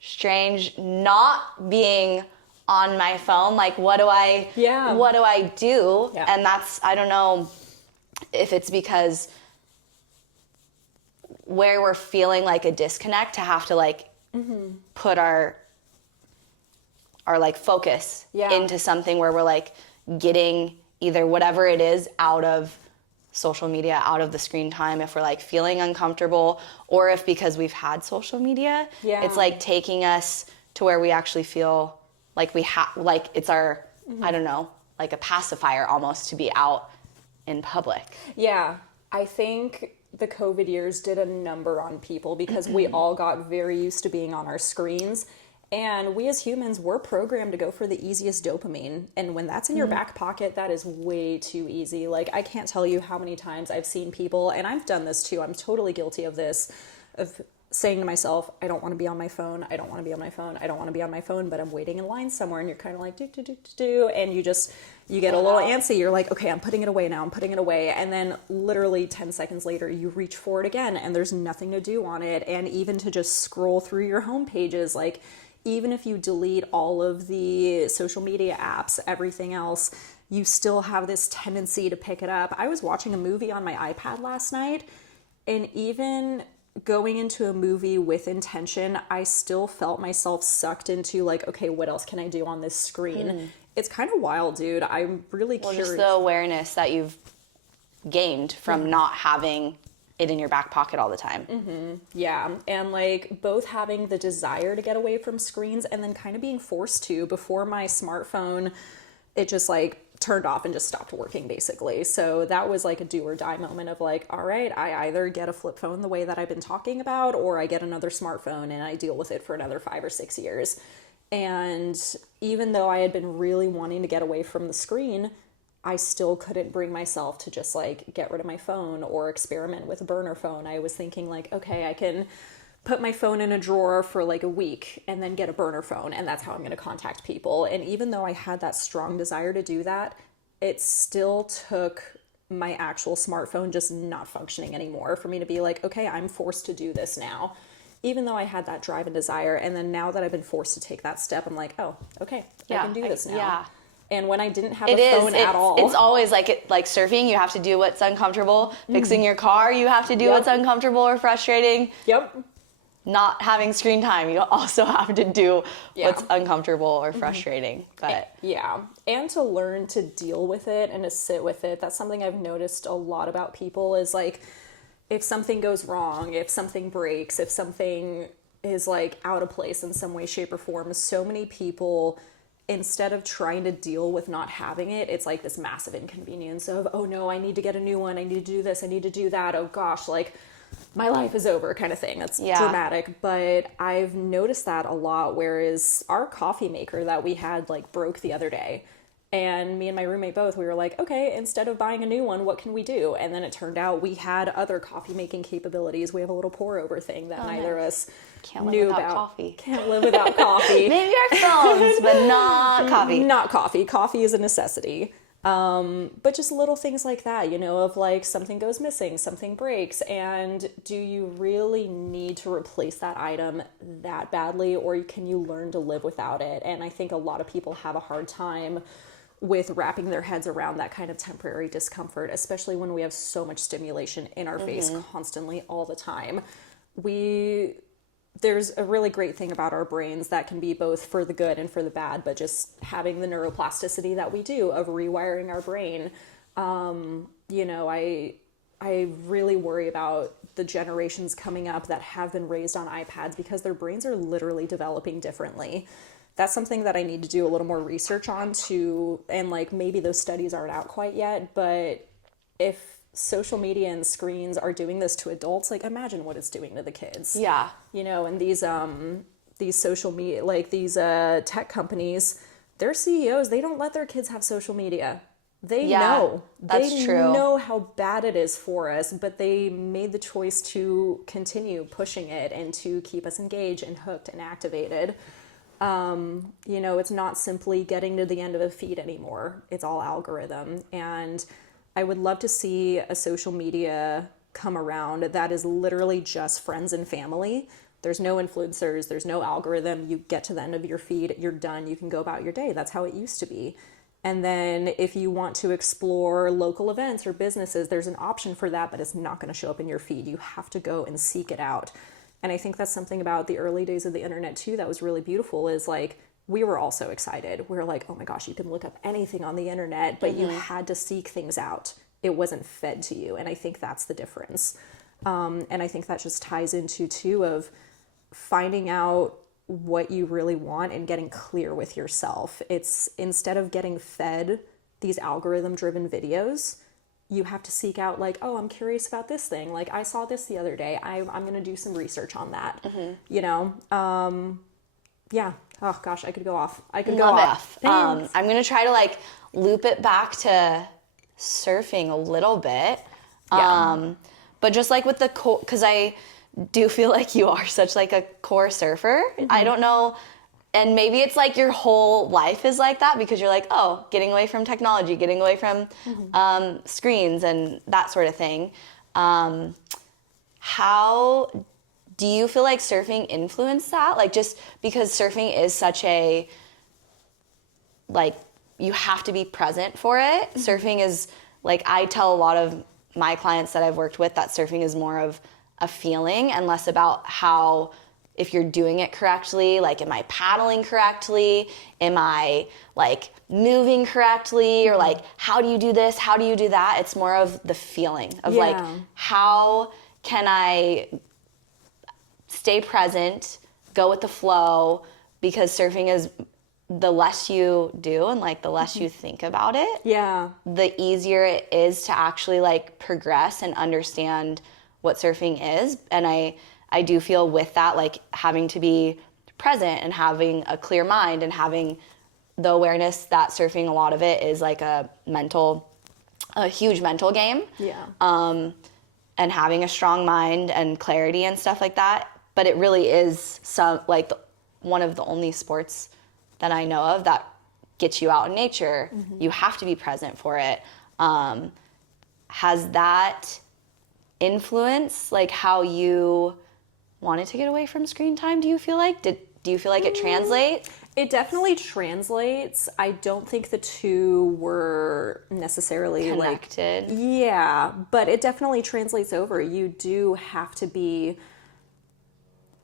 strange not being on my phone. Like, what do I do? And that's, I don't know if it's because where we're feeling like a disconnect to have to like put our like focus into something where we're like getting either whatever it is out of social media, out of the screen time, if we're like feeling uncomfortable, or if because we've had social media, it's like taking us to where we actually feel like we have, like it's our, I don't know, like a pacifier almost to be out in public. Yeah, I think the COVID years did a number on people because we all got very used to being on our screens. And we as humans, we're programmed to go for the easiest dopamine. And when that's in your back pocket, that is way too easy. Like, I can't tell you how many times I've seen people, and I've done this too, I'm totally guilty of this, of saying to myself, I don't want to be on my phone. I don't want to be on my phone. I don't want to be on my phone, but I'm waiting in line somewhere, and you're kind of like, do. And you get a little antsy. You're like, okay, I'm putting it away now. I'm putting it away. And then literally 10 seconds later, you reach for it again, and there's nothing to do on it. And even to just scroll through your home pages, like, even if you delete all of the social media apps, everything else, you still have this tendency to pick it up. I was watching a movie on my iPad last night, and even going into a movie with intention, I still felt myself sucked into like, okay, what else can I do on this screen? It's kind of wild, dude. I'm really curious. Just the awareness that you've gained from not having it in your back pocket all the time. Yeah, and like both having the desire to get away from screens and then kind of being forced to. Before my smartphone, it just like turned off and just stopped working basically. So that was like a do or die moment of like, all right, I either get a flip phone the way that I've been talking about, or I get another smartphone and I deal with it for another 5 or 6 years. And even though I had been really wanting to get away from the screen, I still couldn't bring myself to just like get rid of my phone or experiment with a burner phone. I was thinking like, okay, I can put my phone in a drawer for like a week and then get a burner phone, and that's how I'm going to contact people. And even though I had that strong desire to do that, it still took my actual smartphone just not functioning anymore for me to be like, okay, I'm forced to do this now. Even though I had that drive and desire, and then now that I've been forced to take that step, I'm like, oh, okay, I can do this now. Yeah. And when I didn't have a phone at all, it's always like surfing. You have to do what's uncomfortable. Fixing your car, you have to do what's uncomfortable or frustrating. Yep. Not having screen time, you also have to do what's uncomfortable or frustrating. But yeah, and to learn to deal with it and to sit with it. That's something I've noticed a lot about people is like, if something goes wrong, if something breaks, if something is like out of place in some way, shape, or form, so many people, instead of trying to deal with not having it, it's like this massive inconvenience of, oh no, I need to get a new one. I need to do this. I need to do that. Oh gosh, like my life is over kind of thing. That's dramatic. But I've noticed that a lot. Whereas our coffee maker that we had like broke the other day, and me and my roommate both, we were like, okay, instead of buying a new one, what can we do? And then it turned out we had other coffee making capabilities. We have a little pour over thing that neither of us knew about. Coffee. Can't live without coffee. Maybe our phones, but not coffee. Not coffee. Coffee is a necessity. But just little things like that, you know, of like something goes missing, something breaks, and do you really need to replace that item that badly, or can you learn to live without it? And I think a lot of people have a hard time with wrapping their heads around that kind of temporary discomfort, especially when we have so much stimulation in our face constantly all the time. There's a really great thing about our brains that can be both for the good and for the bad, but just having the neuroplasticity that we do of rewiring our brain. You know, I really worry about the generations coming up that have been raised on iPads because their brains are literally developing differently. That's something that I need to do a little more research on and like maybe those studies aren't out quite yet, but if social media and screens are doing this to adults, like imagine what it's doing to the kids. Yeah. You know, and these social media, like these tech companies, their CEOs, they don't let their kids have social media. They know. They know how bad it is for us, but they made the choice to continue pushing it and to keep us engaged and hooked and activated. You know, it's not simply getting to the end of a feed anymore. It's all algorithm. And I would love to see a social media come around that is literally just friends and family. There's no influencers, there's no algorithm. You get to the end of your feed, you're done, you can go about your day. That's how it used to be. And then if you want to explore local events or businesses, there's an option for that, but it's not going to show up in your feed. You have to go and seek it out. And I think that's something about the early days of the internet too that was really beautiful, is like we were all so excited. We were like, oh my gosh, you can look up anything on the internet, but you had to seek things out. It wasn't fed to you. And I think that's the difference. And I think that just ties into too of finding out what you really want and getting clear with yourself. It's instead of getting fed these algorithm driven videos, you have to seek out like, oh, I'm curious about this thing. Like I saw this the other day. I'm going to do some research on that, you know? Yeah. Oh gosh, I could go off. I could go Love off. it. I'm going to try to like loop it back to surfing a little bit. Yeah. But just like with the core, because I do feel like you are such like a core surfer. I don't know. And maybe it's like your whole life is like that because you're like, oh, getting away from technology, getting away from screens and that sort of thing. How do you feel like surfing influenced that? Like just because surfing is such a, like, you have to be present for it. Surfing is, like, I tell a lot of my clients that I've worked with that surfing is more of a feeling and less about how, if you're doing it correctly, like, am I paddling correctly? Am I, like, moving correctly? Or, like, how do you do this? How do you do that? It's more of the feeling of, like, how can I stay present, go with the flow, because surfing is the less you do and like the less you think about it, the easier it is to actually like progress and understand what surfing is. And I do feel with that, like having to be present and having a clear mind and having the awareness that surfing, a lot of it is like a huge mental game. And having a strong mind and clarity and stuff like that. But it really is one of the only sports that I know of that gets you out in nature. You have to be present for it. Has that influenced like how you wanted to get away from screen time? Do you feel like do you feel like it translates? It definitely translates. I don't think the two were necessarily connected. But it definitely translates over. You do have to be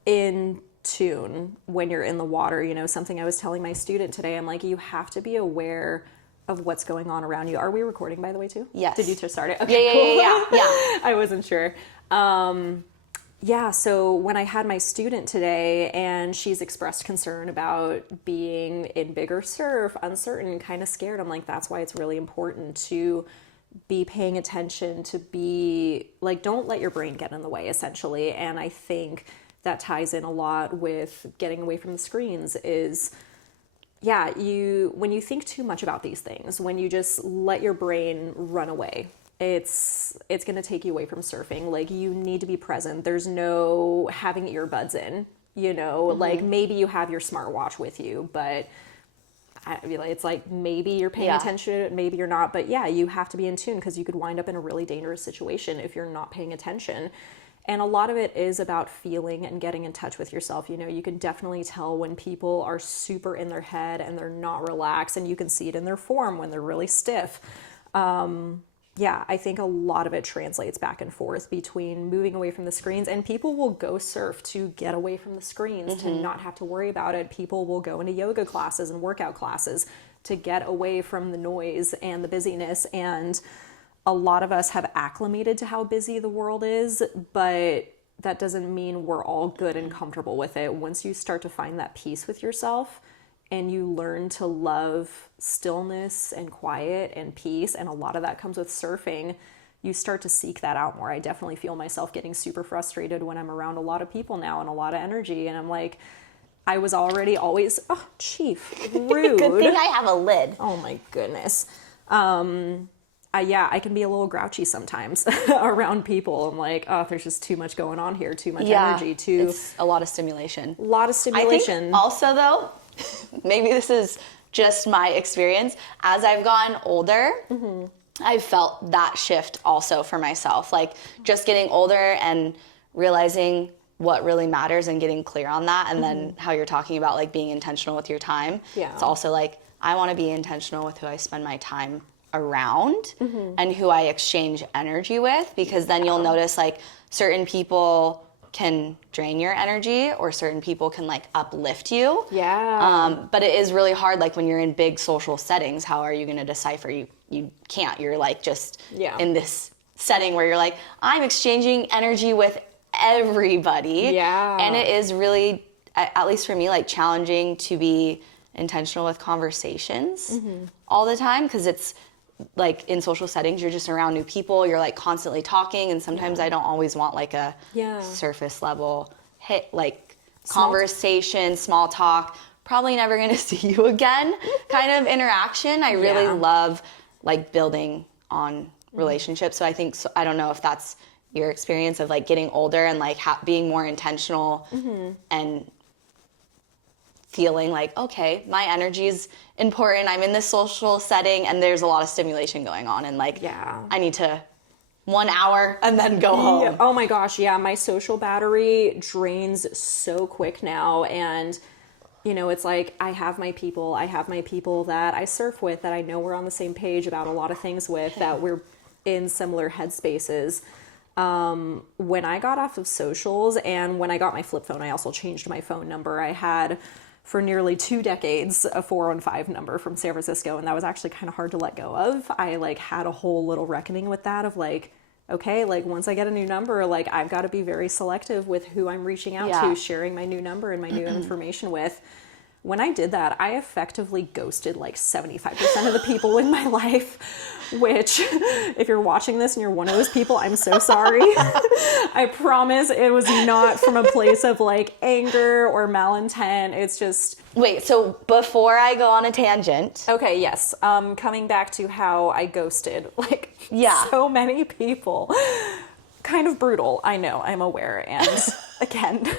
in tune when you're in the water. You know, something I was telling my student today, I'm like, you have to be aware of what's going on around you. Are we recording, by the way, too? Yes. Did you just start it? Okay, cool. Yeah. I wasn't sure. So when I had my student today and she's expressed concern about being in bigger surf, uncertain, kind of scared, I'm like, that's why it's really important to be paying attention, to be like, don't let your brain get in the way, essentially. And I think that ties in a lot with getting away from the screens is, when you think too much about these things, when you just let your brain run away, it's going to take you away from surfing. Like, you need to be present. There's no having earbuds in, you know, like maybe you have your smartwatch with you, but it's like maybe you're paying attention, maybe you're not. But you have to be in tune because you could wind up in a really dangerous situation if you're not paying attention. And a lot of it is about feeling and getting in touch with yourself. You know, you can definitely tell when people are super in their head and they're not relaxed, and you can see it in their form when they're really stiff. I think a lot of it translates back and forth between moving away from the screens, and people will go surf to get away from the screens, to not have to worry about it. People will go into yoga classes and workout classes to get away from the noise and the busyness. And a lot of us have acclimated to how busy the world is, but that doesn't mean we're all good and comfortable with it. Once you start to find that peace with yourself and you learn to love stillness and quiet and peace, and a lot of that comes with surfing, you start to seek that out more. I definitely feel myself getting super frustrated when I'm around a lot of people now and a lot of energy, and I'm like, I was already always, chief, rude. Good thing I have a lid. Oh my goodness. I can be a little grouchy sometimes around people. I'm like, there's just too much going on here, too much energy, it's a lot of stimulation. I think also, though, maybe this is just my experience, as I've gotten older, I've felt that shift also for myself. Like, just getting older and realizing what really matters and getting clear on that. And then how you're talking about like being intentional with your time. It's also like, I want to be intentional with who I spend my time around and who I exchange energy with, because then you'll notice like certain people can drain your energy or certain people can like uplift you. But it is really hard, like when you're in big social settings, how are you going to decipher? You can't. You're like just in this setting where you're like, I'm exchanging energy with everybody. And it is really, at least for me, like challenging to be intentional with conversations all the time, because it's like in social settings, you're just around new people, you're like constantly talking, and sometimes I don't always want like a surface level hit, like conversation, small talk, probably never going to see you again kind of interaction. I really love like building on relationships. So I think, I don't know if that's your experience of like getting older and like being more intentional and feeling like, okay, my energy is important. I'm in this social setting and there's a lot of stimulation going on. And like, I need to 1 hour and then go home. Yeah. Oh my gosh. Yeah. My social battery drains so quick now. And, you know, it's like, I have my people that I surf with, that I know we're on the same page about a lot of things with, that we're in similar headspaces. When I got off of socials and when I got my flip phone, I also changed my phone number. I had for nearly 2 decades a 415 number from San Francisco, and that was actually kind of hard to let go of. I like had a whole little reckoning with that of like, okay, like once I get a new number, like I've got to be very selective with who I'm reaching out to, sharing my new number and my new information with. When I did that, I effectively ghosted like 75% of the people in my life, which if you're watching this and you're one of those people, I'm so sorry. I promise it was not from a place of like anger or malintent. It's just... Wait, so before I go on a tangent. Okay, yes. Coming back to how I ghosted like so many people. Kind of brutal. I know, I'm aware. And again...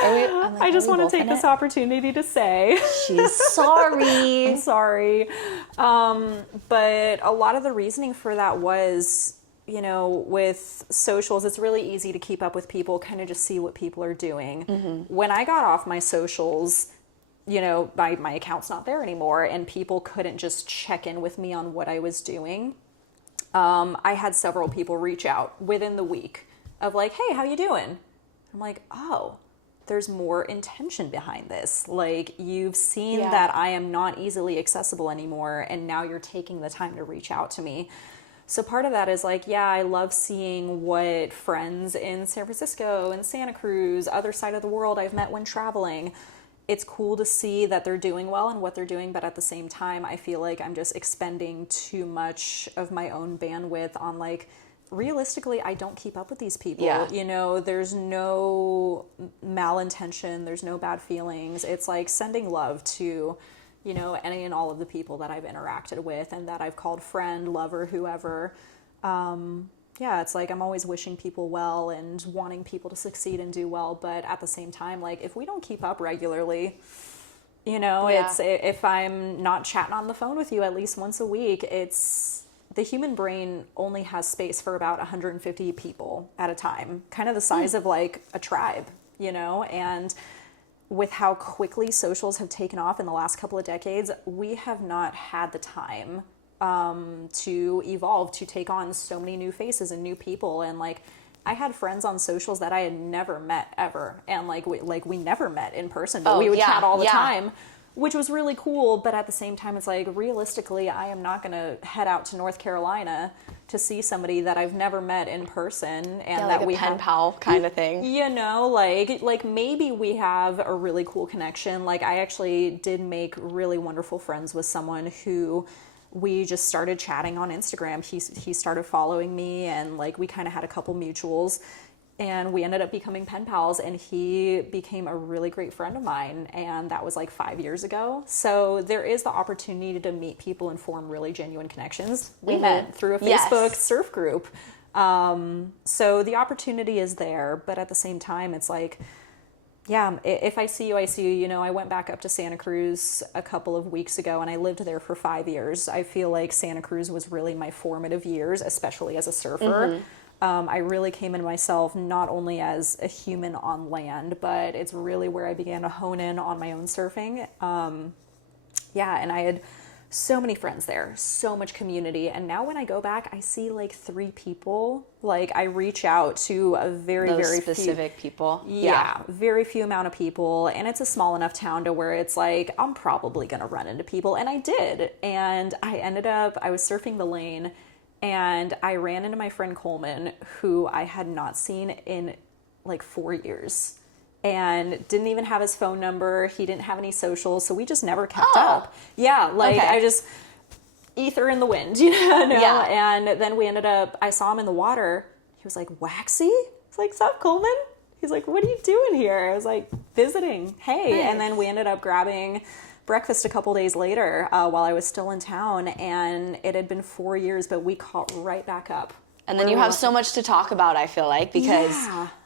I just want to take this opportunity to say she's sorry. I'm sorry. But a lot of the reasoning for that was, you know, with socials, it's really easy to keep up with people, kind of just see what people are doing. When I got off my socials, you know, my account's not there anymore, and people couldn't just check in with me on what I was doing. I had several people reach out within the week of like, hey, how you doing? I'm like, oh, there's more intention behind this. Like, you've seen that I am not easily accessible anymore, and now you're taking the time to reach out to me. So part of that is like, yeah, I love seeing what friends in San Francisco and Santa Cruz, other side of the world I've met when traveling. It's cool to see that they're doing well and what they're doing, but at the same time, I feel like I'm just expending too much of my own bandwidth on like, realistically, I don't keep up with these people. You know, there's no malintention, there's no bad feelings. It's like sending love to, you know, any and all of the people that I've interacted with and that I've called friend, lover, whoever. It's like I'm always wishing people well and wanting people to succeed and do well. But at the same time, like if we don't keep up regularly, you know, it's if I'm not chatting on the phone with you at least once a week, the human brain only has space for about 150 people at a time, kind of the size of like a tribe, you know? And with how quickly socials have taken off in the last couple of decades, we have not had the time to evolve, to take on so many new faces and new people. And like, I had friends on socials that I had never met ever. And like we never met in person, but we would chat all the time. Which was really cool, but at the same time, it's like, realistically, I am not going to head out to North Carolina to see somebody that I've never met in person. And like that we pen pal kind of thing. You know, like maybe we have a really cool connection. Like I actually did make really wonderful friends with someone who we just started chatting on Instagram. He started following me, and like we kind of had a couple mutuals. And we ended up becoming pen pals, and he became a really great friend of mine. And that was like 5 years ago. So there is the opportunity to meet people and form really genuine connections. We met through a Facebook surf group. So the opportunity is there, but at the same time, it's like, yeah, if I see you, I see you. You know, I went back up to Santa Cruz a couple of weeks ago, and I lived there for 5 years. I feel like Santa Cruz was really my formative years, especially as a surfer. I really came into myself not only as a human on land, but it's really where I began to hone in on my own surfing. And I had so many friends there, so much community. And now when I go back, I see like 3 people. Like I reach out to a very specific people. Yeah, very few amount of people. And it's a small enough town to where it's like, I'm probably going to run into people. And I did. And I was surfing the lane, and I ran into my friend Coleman, who I had not seen in like 4 years, and didn't even have his phone number. He didn't have any socials, so we just never kept up. Yeah, like I just ether in the wind, you know? And then I saw him in the water. He was like, Waxy? It's like, sup, Coleman? He's like, what are you doing here? I was like, visiting. Hey. Nice. And then we ended up grabbing breakfast a couple days later while I was still in town, and it had been 4 years, but we caught right back up. And then you have so much to talk about, I feel like, because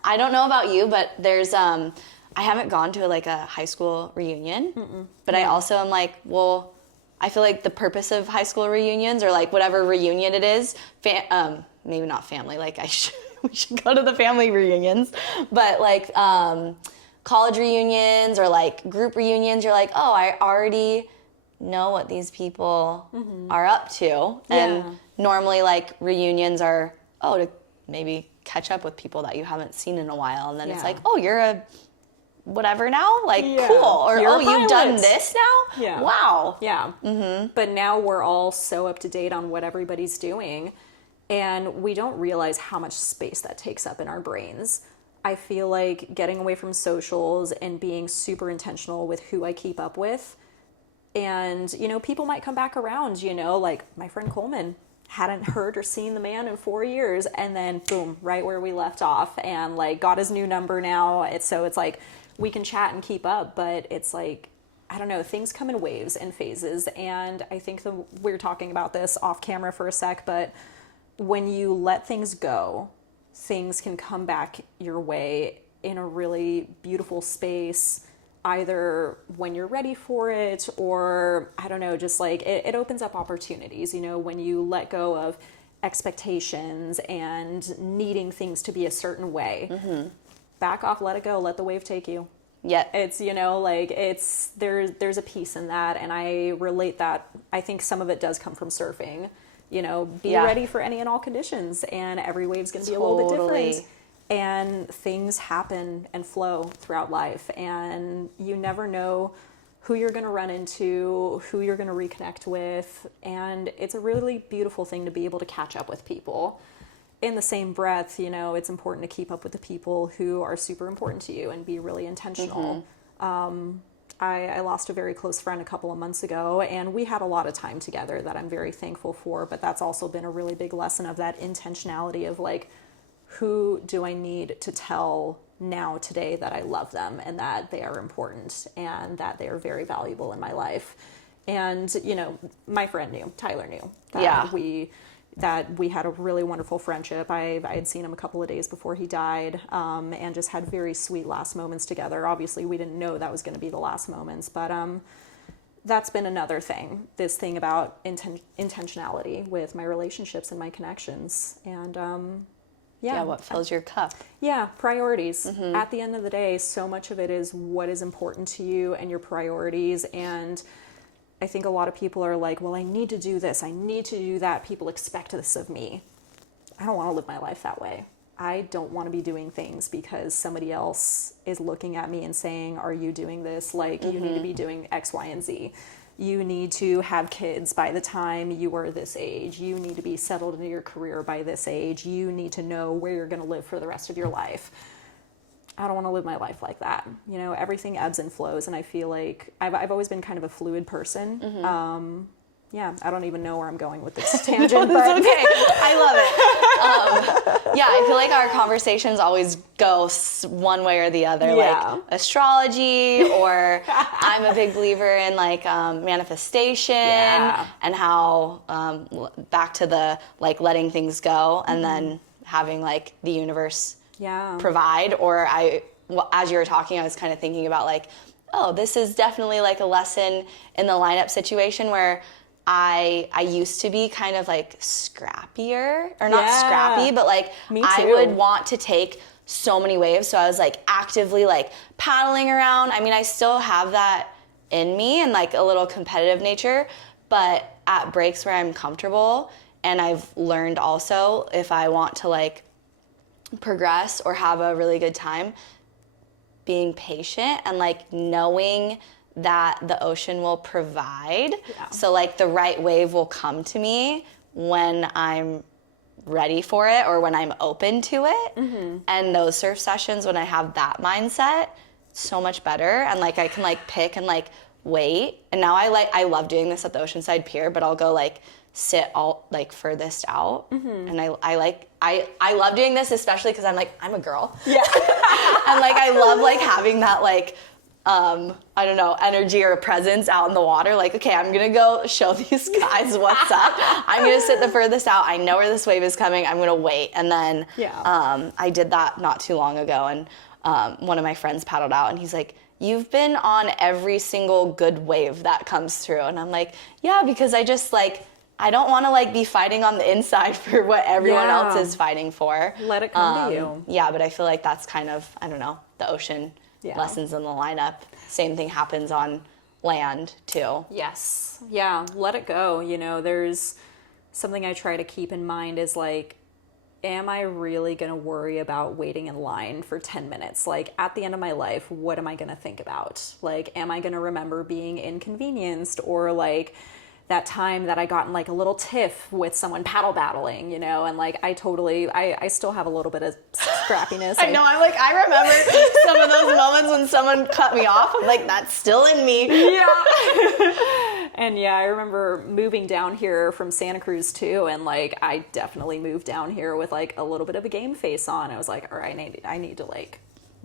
I don't know about you, but there's, I haven't gone to like a high school reunion, but I also am like, well, I feel like the purpose of high school reunions, or like whatever reunion it is, maybe not family, like we should go to the family reunions, but like college reunions or like group reunions, you're like, oh, I already know what these people are up to. And normally like reunions are, to maybe catch up with people that you haven't seen in a while. And then it's like, oh, you're a whatever now? Like, cool. Or, you've done this now? Yeah. Wow. Yeah. But now we're all so up to date on what everybody's doing. And we don't realize how much space that takes up in our brains. I feel like getting away from socials and being super intentional with who I keep up with. And, people might come back around, like my friend Coleman hadn't heard or seen the man in 4 years. And then boom, right where we left off, and like got his new number now. It's like we can chat and keep up, but it's like, I don't know, things come in waves and phases. And I think we were talking about this off camera for a sec, but when you let things go, things can come back your way in a really beautiful space, either when you're ready for it, or I don't know, just like it opens up opportunities, when you let go of expectations and needing things to be a certain way. Back off, let it go, let the wave take you. Yeah. It's, there's a piece in that, and I relate that. I think some of it does come from surfing. Be ready for any and all conditions, and every wave's going to be a little bit different. And things happen and flow throughout life, and you never know who you're going to run into, who you're going to reconnect with, and it's a really beautiful thing to be able to catch up with people. In the same breath, it's important to keep up with the people who are super important to you and be really intentional. I lost a very close friend a couple of months ago, and we had a lot of time together that I'm very thankful for, but that's also been a really big lesson of that intentionality of like, who do I need to tell now today that I love them and that they are important and that they are very valuable in my life. And, my friend knew, Tyler knew that we had a really wonderful friendship. I had seen him a couple of days before he died, and just had very sweet last moments together. Obviously, we didn't know that was going to be the last moments, but that's been another thing, this thing about intentionality with my relationships and my connections. And what fills your cup? Yeah, priorities. At the end of the day, so much of it is what is important to you and your priorities. And I think a lot of people are like, well, I need to do this, I need to do that. People expect this of me. I don't want to live my life that way. I don't want to be doing things because somebody else is looking at me and saying, are you doing this? Like, you need to be doing X, Y, and Z. You need to have kids by the time you are this age. You need to be settled into your career by this age. You need to know where you're going to live for the rest of your life. I don't want to live my life like that. Everything ebbs and flows, and I feel like I've always been kind of a fluid person. I don't even know where I'm going with this tangent. No, but it's okay. I love it. I feel like our conversations always go one way or the other, like astrology, or I'm a big believer in like manifestation and how back to the like letting things go and then having like the universe provide. Or as you were talking, I was kind of thinking about like, oh, this is definitely like a lesson in the lineup situation where I used to be kind of like scrappier, or not scrappy, but like I would want to take so many waves. So I was like actively like paddling around. I mean, I still have that in me and like a little competitive nature, but at breaks where I'm comfortable. And I've learned also, if I want to like progress or have a really good time, being patient and like knowing that the ocean will provide. So like the right wave will come to me when I'm ready for it or when I'm open to it. And those surf sessions, when I have that mindset, so much better. And like I can like pick and like wait. And now I love doing this at the Oceanside Pier, but I'll go like sit all like furthest out. And I love doing this, especially because I'm a girl. Yeah. And like I love like having that like I don't know, energy or presence out in the water. Like, okay, I'm gonna go show these guys what's up. I'm gonna sit the furthest out. I know where this wave is coming. I'm gonna wait. And then I did that not too long ago, and one of my friends paddled out and he's like, you've been on every single good wave that comes through. And I'm like, yeah, because I just like, I don't want to like be fighting on the inside for what everyone else is fighting for. Let it come to you. Yeah, but I feel like that's kind of, I don't know, the ocean lessons in the lineup. Same thing happens on land too. Yes. Yeah, let it go. You know, there's something I try to keep in mind is like, am I really going to worry about waiting in line for 10 minutes? Like, at the end of my life, what am I going to think about? Like, am I going to remember being inconvenienced, or like that time that I got in like a little tiff with someone paddle battling, you know? And like, I still have a little bit of scrappiness. I know, I remember some of those moments when someone cut me off. I'm like, that's still in me. Yeah. And yeah, I remember moving down here from Santa Cruz too, and like I definitely moved down here with like a little bit of a game face on. I was like, all right, I need to like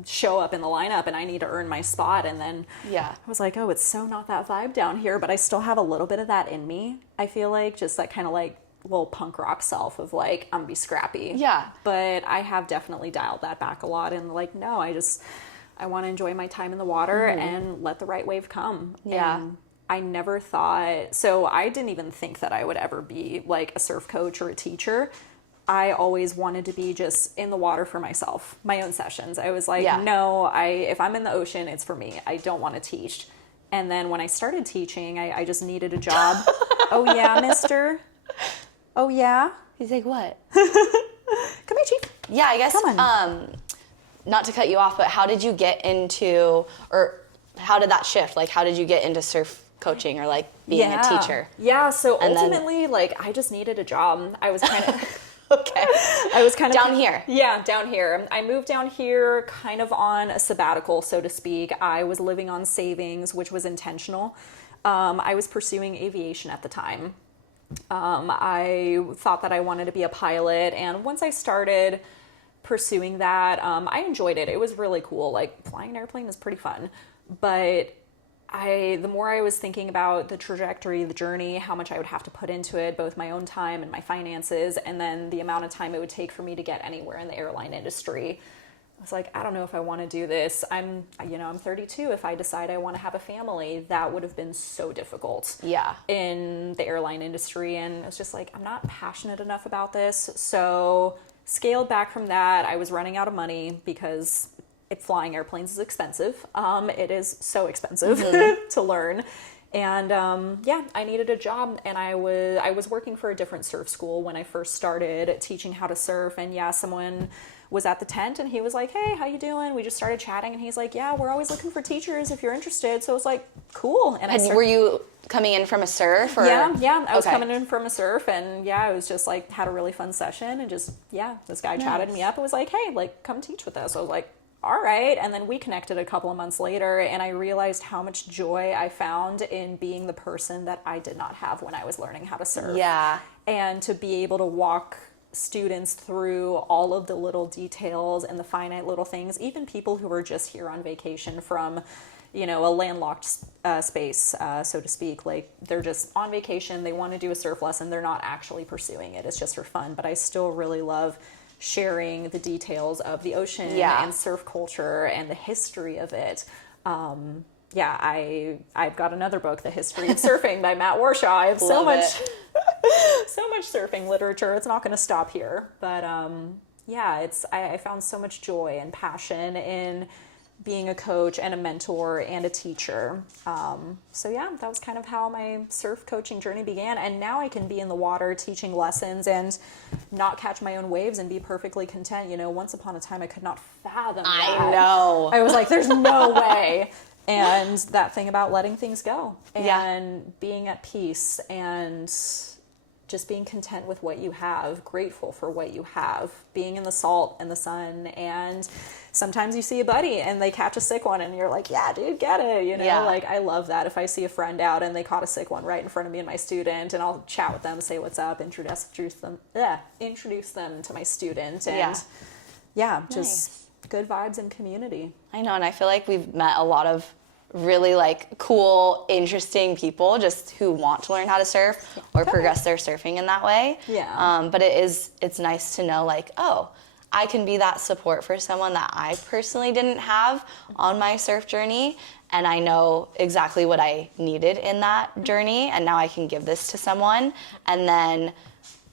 show up in the lineup and I need to earn my spot. And then I was like, oh, it's so not that vibe down here, but I still have a little bit of that in me. I feel like just that kind of like little punk rock self of like, I'm gonna be scrappy. Yeah. But I have definitely dialed that back a lot, and like, no, I want to enjoy my time in the water and let the right wave come. Yeah. And I never thought, so I didn't even think that I would ever be like a surf coach or a teacher. I always wanted to be just in the water for myself, my own sessions. I was like, no, if I'm in the ocean, it's for me. I don't want to teach. And then when I started teaching, I just needed a job. Oh yeah, mister? Oh yeah? He's like, what? Come here, Chief. Yeah, I guess, Come on. not to cut you off, but how did you get into, or how did that shift? Like, how did you get into surf coaching or like being a teacher? Yeah, so ultimately, like, I just needed a job. I was kind of... Okay. I was kind of... Down here. Yeah, down here. I moved down here kind of on a sabbatical, so to speak. I was living on savings, which was intentional. I was pursuing aviation at the time. I thought that I wanted to be a pilot, and once I started pursuing that, I enjoyed it. It was really cool. Like, flying an airplane is pretty fun. But the more I was thinking about the trajectory, the journey, how much I would have to put into it, both my own time and my finances, and then the amount of time it would take for me to get anywhere in the airline industry, I was like, I don't know if I want to do this. I'm 32. If I decide I want to have a family, that would have been so difficult in the airline industry. And it's just like, I'm not passionate enough about this. So scaled back from that. I was running out of money because flying airplanes is expensive. It is so expensive to learn. And I needed a job, and I was working for a different surf school when I first started teaching how to surf. And someone was at the tent, and he was like, hey, how you doing? We just started chatting, and he's like, yeah, we're always looking for teachers if you're interested. So I was like, cool. And were you coming in from a surf? Or? Yeah. I was coming in from a surf, and it was just like, had a really fun session, and just, this guy chatted me up and was like, hey, like, come teach with us. I was like, all right. And then we connected a couple of months later, and I realized how much joy I found in being the person that I did not have when I was learning how to surf. Yeah. And to be able to walk students through all of the little details and the finite little things, even people who are just here on vacation from, a landlocked space, so to speak. Like, they're just on vacation, they want to do a surf lesson, they're not actually pursuing it, it's just for fun. But I still really love sharing the details of the ocean and surf culture and the history of it. I've got another book, The History of Surfing by Matt Warshaw. I have so much surfing literature. It's not going to stop here. But I found so much joy and passion in being a coach and a mentor and a teacher. That was kind of how my surf coaching journey began. And now I can be in the water teaching lessons and not catch my own waves and be perfectly content. Once upon a time I could not fathom that. I know. I was like, there's no way. And that thing about letting things go and being at peace and just being content with what you have, grateful for what you have, being in the salt and the sun. And sometimes you see a buddy and they catch a sick one and you're like, yeah, dude, get it. You know, Yeah. like I love that. If I see a friend out and they caught a sick one right in front of me and my student, and I'll chat with them, say what's up, introduce them to my student. And just good vibes and community. I know, and I feel like we've met a lot of really like cool, interesting people just who want to learn how to surf or progress their surfing in that way. Yeah. But it's nice to know like, oh, I can be that support for someone that I personally didn't have on my surf journey, and I know exactly what I needed in that journey, and now I can give this to someone, and then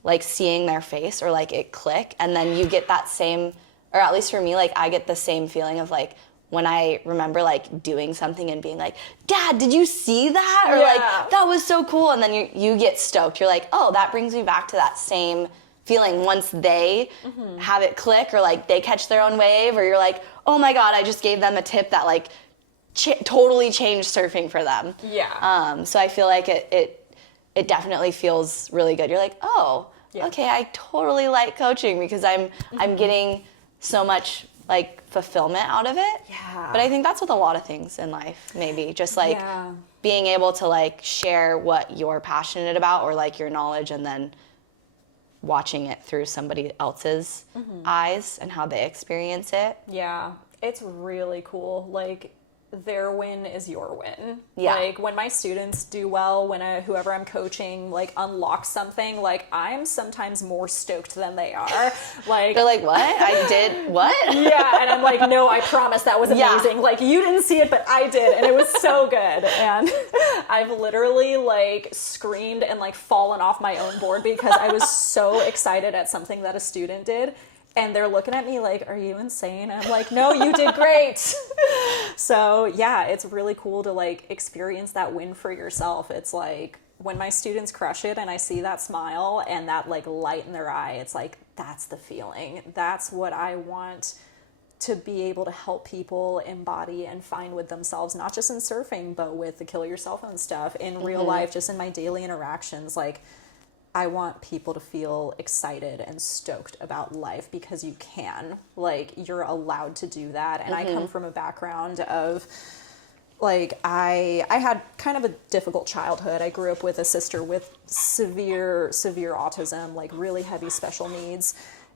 like seeing their face or like it click, and then you get that same, or at least for me, like I get the same feeling of like when I remember like doing something and being like, Dad, did you see that? Or like, that was so cool. And then you get stoked. You're like, oh, that brings me back to that same feeling once they have it click, or like they catch their own wave, or you're like, oh my God, I just gave them a tip that like totally changed surfing for them. Yeah. So I feel like it definitely feels really good. You're like, oh, okay, I totally like coaching because I'm getting so much like fulfillment out of it. Yeah. But I think that's with a lot of things in life, maybe just like being able to like share what you're passionate about or like your knowledge, and then watching it through somebody else's eyes and how they experience it. Yeah. It's really cool. Like, their win is your win. Yeah. Like when my students do well, when whoever I'm coaching like unlocks something, like I'm sometimes more stoked than they are. Like They're like, what? I did what? Yeah, and I'm like, no, I promise that was amazing. Like you didn't see it, but I did, and it was so good. And I've literally like screamed and like fallen off my own board because I was so excited at something that a student did. And they're looking at me like, are you insane? And I'm like, no, you did great. So yeah, it's really cool to like experience that win for yourself. It's like when my students crush it and I see that smile and that like light in their eye, it's like, that's the feeling. That's what I want to be able to help people embody and find with themselves, not just in surfing, but with the kill your cell phone stuff in real life, just in my daily interactions. Like, I want people to feel excited and stoked about life because you can. Like, you're allowed to do that. And I come from a background of, like, I had kind of a difficult childhood. I grew up with a sister with severe autism, like really heavy special needs.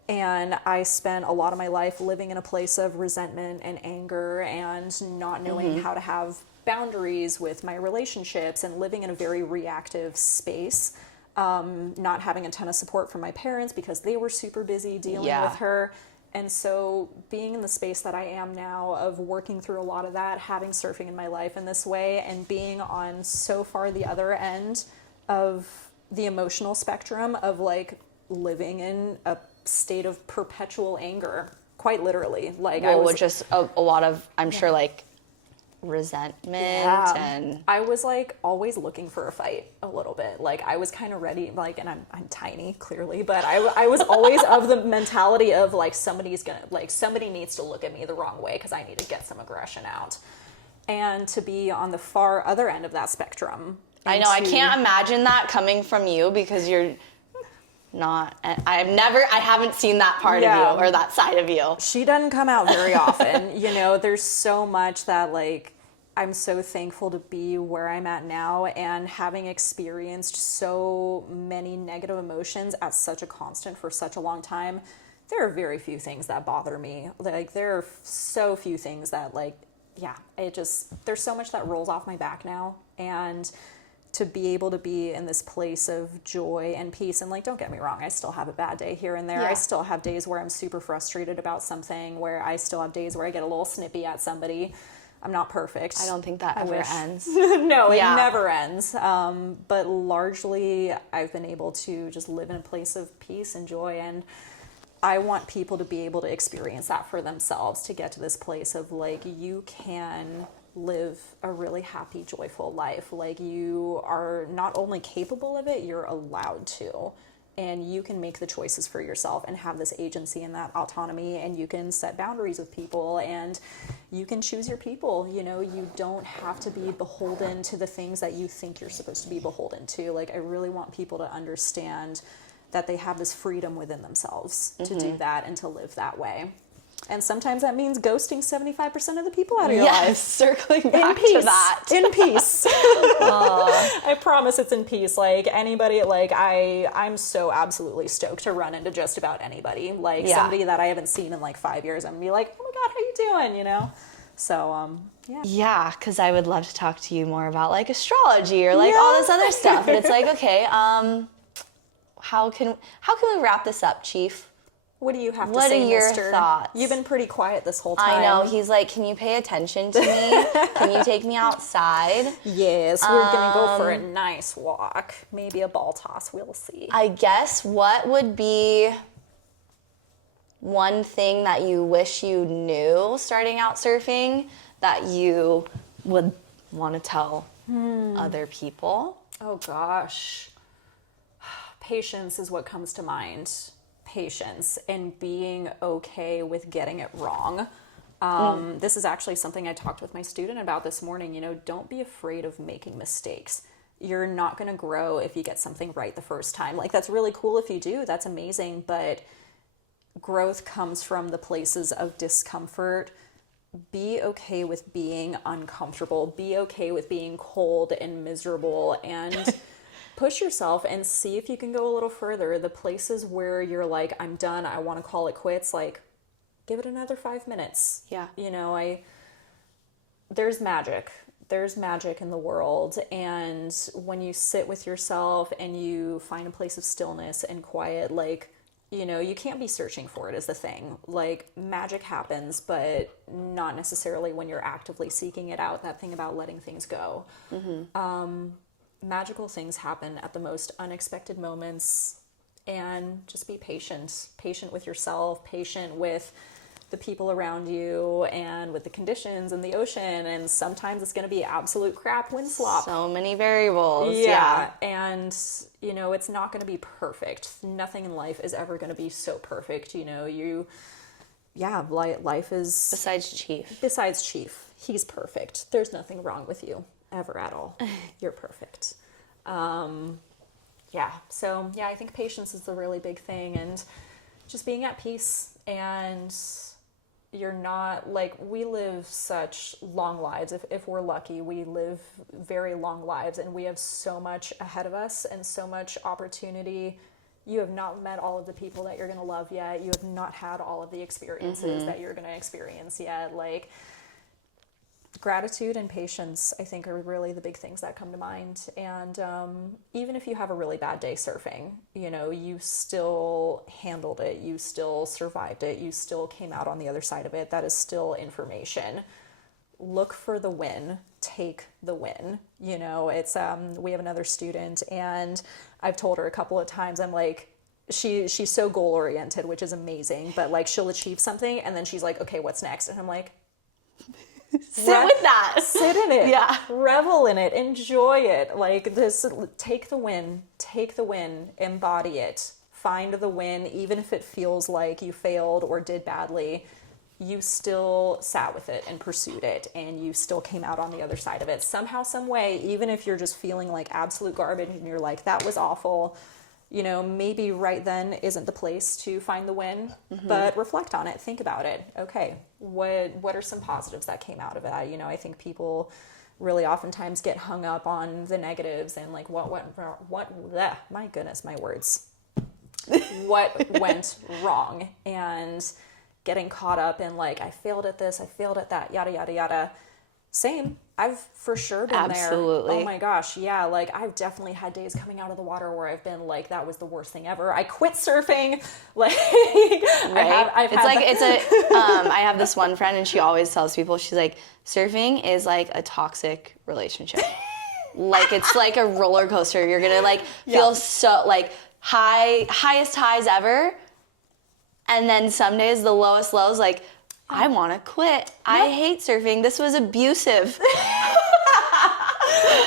And I spent a lot of my life living in a place of resentment and anger and not knowing how to have boundaries with my relationships and living in a very reactive space. Not having a ton of support from my parents because they were super busy dealing with her. And so being in the space that I am now of working through a lot of that, having surfing in my life in this way, and being on so far the other end of the emotional spectrum of like living in a state of perpetual anger, quite literally. Like, well, I was just a lot of, I'm sure, like resentment and I was like always looking for a fight a little bit. Like I was kind of ready, like, and I'm tiny clearly, but I was always of the mentality of like somebody needs to look at me the wrong way because I need to get some aggression out. And to be on the far other end of that spectrum. I know, I can't imagine that coming from you because you're not, I haven't seen that part of you or that side of you. She doesn't come out very often. You know, there's so much that like, I'm so thankful to be where I'm at now, and having experienced so many negative emotions at such a constant for such a long time, there are very few things that bother me. Like there are so few things that like, there's so much that rolls off my back now. And to be able to be in this place of joy and peace. And like, don't get me wrong, I still have a bad day here and there. I still have days where I'm super frustrated about something, where I still have days where I get a little snippy at somebody. I'm not perfect. I don't think that ever ends. No, it never ends. But largely I've been able to just live in a place of peace and joy. And I want people to be able to experience that for themselves, to get to this place of like, you can live a really happy, joyful life. Like you are not only capable of it, you're allowed to. And you can make the choices for yourself and have this agency and that autonomy, and you can set boundaries with people, and you can choose your people. You know, you don't have to be beholden to the things that you think you're supposed to be beholden to. Like, I really want people to understand that they have this freedom within themselves to do that and to live that way. And sometimes that means ghosting 75% of the people out of your life. Circling back in peace. to that. In peace. I promise it's in peace. Like, anybody, like, I'm so absolutely stoked to run into just about anybody. Like, somebody that I haven't seen in like 5 years, I'm gonna be like, oh my God, how you doing? You know? So, yeah. Yeah, because I would love to talk to you more about like astrology or like all this other stuff. And it's like, okay, how can we wrap this up, Chief? What do you have to What say, are your mister? thoughts? You've been pretty quiet this whole time. I know. He's like, can you pay attention to me? Can you take me outside? Yes, we're going to go for a nice walk. Maybe a ball toss. We'll see. I guess what would be one thing that you wish you knew starting out surfing that you would want to tell other people? Oh, gosh. Patience is what comes to mind. Patience and being okay with getting it wrong. This is actually something I talked with my student about this morning. You know, don't be afraid of making mistakes. You're not going to grow if you get something right the first time. Like, that's really cool if you do. That's amazing. But growth comes from the places of discomfort. Be okay with being uncomfortable. Be okay with being cold and miserable, and push yourself and see if you can go a little further. The places where you're like, I'm done, I want to call it quits, like, give it another 5 minutes. Yeah. You know, there's magic. There's magic in the world. And when you sit with yourself and you find a place of stillness and quiet, like, you know, you can't be searching for it is the thing. Like, magic happens, but not necessarily when you're actively seeking it out. That thing about letting things go. Magical things happen at the most unexpected moments, and just be patient with yourself, patient with the people around you and with the conditions and the ocean. And sometimes it's going to be absolute crap wind slop. So many variables. Yeah. And, you know, it's not going to be perfect. Nothing in life is ever going to be so perfect. You know, life is... Besides Chief. He's perfect. There's nothing wrong with you. Ever at all. You're perfect. So I think patience is the really big thing, and just being at peace. And you're not, like, we live such long lives. If we're lucky, we live very long lives, and we have so much ahead of us and so much opportunity. You have not met all of the people that you're going to love yet. You have not had all of the experiences that you're going to experience yet. Like, gratitude and patience, I think, are really the big things that come to mind. And even if you have a really bad day surfing, you know, you still handled it, you still survived it, you still came out on the other side of it. That is still information. Look for the win, take the win. You know, it's we have another student, and I've told her a couple of times, I'm like, she's so goal oriented, which is amazing, but like, she'll achieve something and then she's like, okay, what's next? And I'm like, Sit with that. Sit in it. Yeah. Revel in it. Enjoy it. Like, this, take the win, embody it, find the win. Even if it feels like you failed or did badly, you still sat with it and pursued it, and you still came out on the other side of it. Somehow, some way, even if you're just feeling like absolute garbage and you're like, that was awful, you know, maybe right then isn't the place to find the win, but reflect on it, think about it. Okay, what are some positives that came out of that? You know, I think people really oftentimes get hung up on the negatives and like what my goodness, my words. What went wrong, and getting caught up in like, I failed at this, I failed at that, yada, yada, yada. Same. I've for sure been Absolutely. there. Oh my gosh. Yeah. Like, I've definitely had days coming out of the water where I've been like, that was the worst thing ever. I quit surfing. Like, right. I have this one friend, and she always tells people, she's like, surfing is like a toxic relationship. Like, it's like a roller coaster. You're going to like feel so like highest highs ever. And then some days the lowest lows, like, I want to quit. Yep. I hate surfing. This was abusive.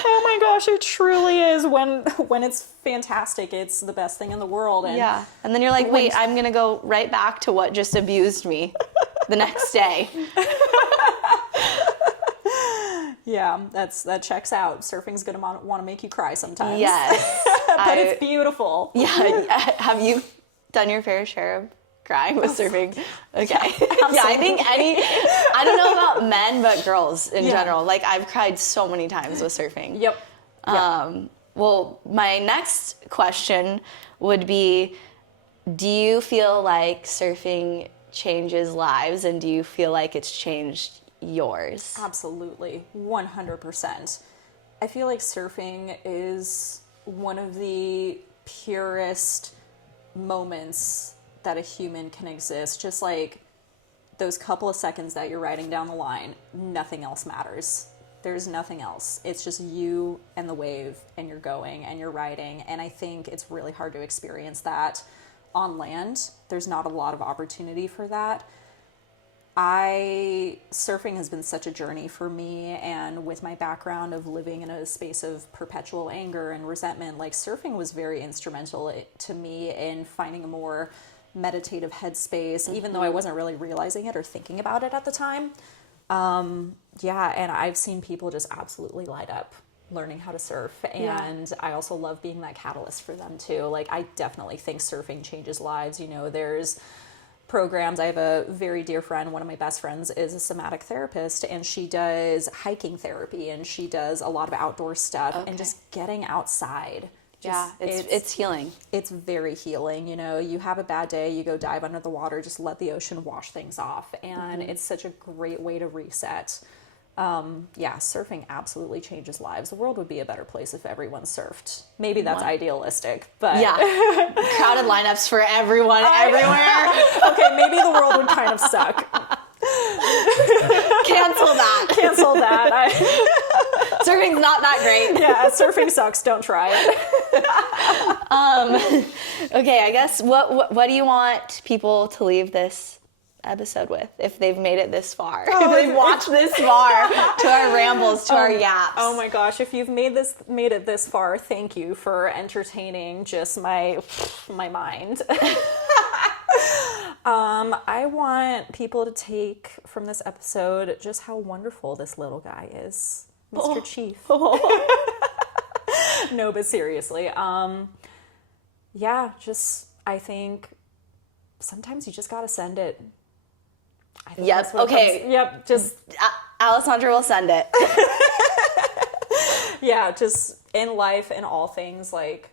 Oh my gosh, it truly is. When it's fantastic, it's the best thing in the world. And yeah. And then you're like, wait, I'm going to go right back to what just abused me the next day. Yeah, that checks out. Surfing's gonna want to make you cry sometimes. Yes. But it's beautiful. Yeah. Have you done your fair share of crying with surfing? Okay. Yeah, I think I don't know about men, but girls in general. Like, I've cried so many times with surfing. Yep. Well, my next question would be, do you feel like surfing changes lives, and do you feel like it's changed yours? Absolutely. 100%. I feel like surfing is one of the purest moments that a human can exist. Just like those couple of seconds that you're riding down the line, nothing else matters. There's nothing else. It's just you and the wave, and you're going and you're riding. And I think it's really hard to experience that on land. There's not a lot of opportunity for that. Surfing has been such a journey for me, and with my background of living in a space of perpetual anger and resentment, like, surfing was very instrumental to me in finding a more meditative headspace, even though I wasn't really realizing it or thinking about it at the time. And I've seen people just absolutely light up learning how to surf, and I also love being that catalyst for them too. Like, I definitely think surfing changes lives. You know, there's programs. I have a very dear friend, one of my best friends is a somatic therapist, and she does hiking therapy, and she does a lot of outdoor stuff, and just getting outside. It's healing. It's very healing. You know, you have a bad day, you go dive under the water, just let the ocean wash things off. And it's such a great way to reset. Surfing absolutely changes lives. The world would be a better place if everyone surfed. Maybe that's idealistic, but crowded lineups for everyone, everywhere. Okay, maybe the world would kind of suck. Cancel that. Surfing's not that great. Yeah, surfing sucks. Don't try it. Okay, I guess what do you want people to leave this episode with, if they've made it this far? If they've watched this far to our rambles, to our yaps. Oh my gosh, if you've made it this far, thank you for entertaining just my mind. I want people to take from this episode just how wonderful this little guy is, Mr. Chief. No, but seriously, I think sometimes you just gotta send it. Yep. Okay. Yep. Just Alessandra will send it. Yeah. Just in life, in all things, like,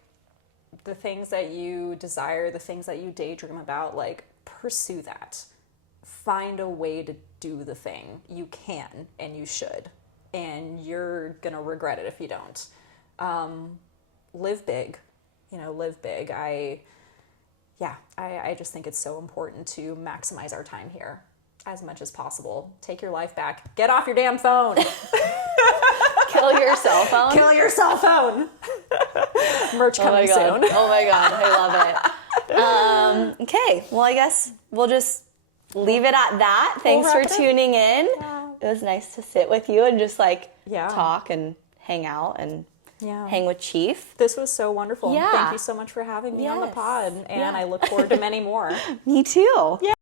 the things that you desire, the things that you daydream about, like, pursue that. Find a way to do the thing. You can, and you should, and you're gonna regret it if you don't. Live big. Live big. I just think it's so important to maximize our time here as much as possible. Take your life back. Get off your damn phone. Kill your cell phone. Kill your cell phone. Merch coming soon. Oh my God, I love it. Okay, well, I guess we'll just leave it at that. Thanks for tuning in. Yeah. It was nice to sit with you and just talk and hang out and hang with Chief. This was so wonderful. Yeah. Thank you so much for having me on the pod, and I look forward to many more. Me too. Yeah.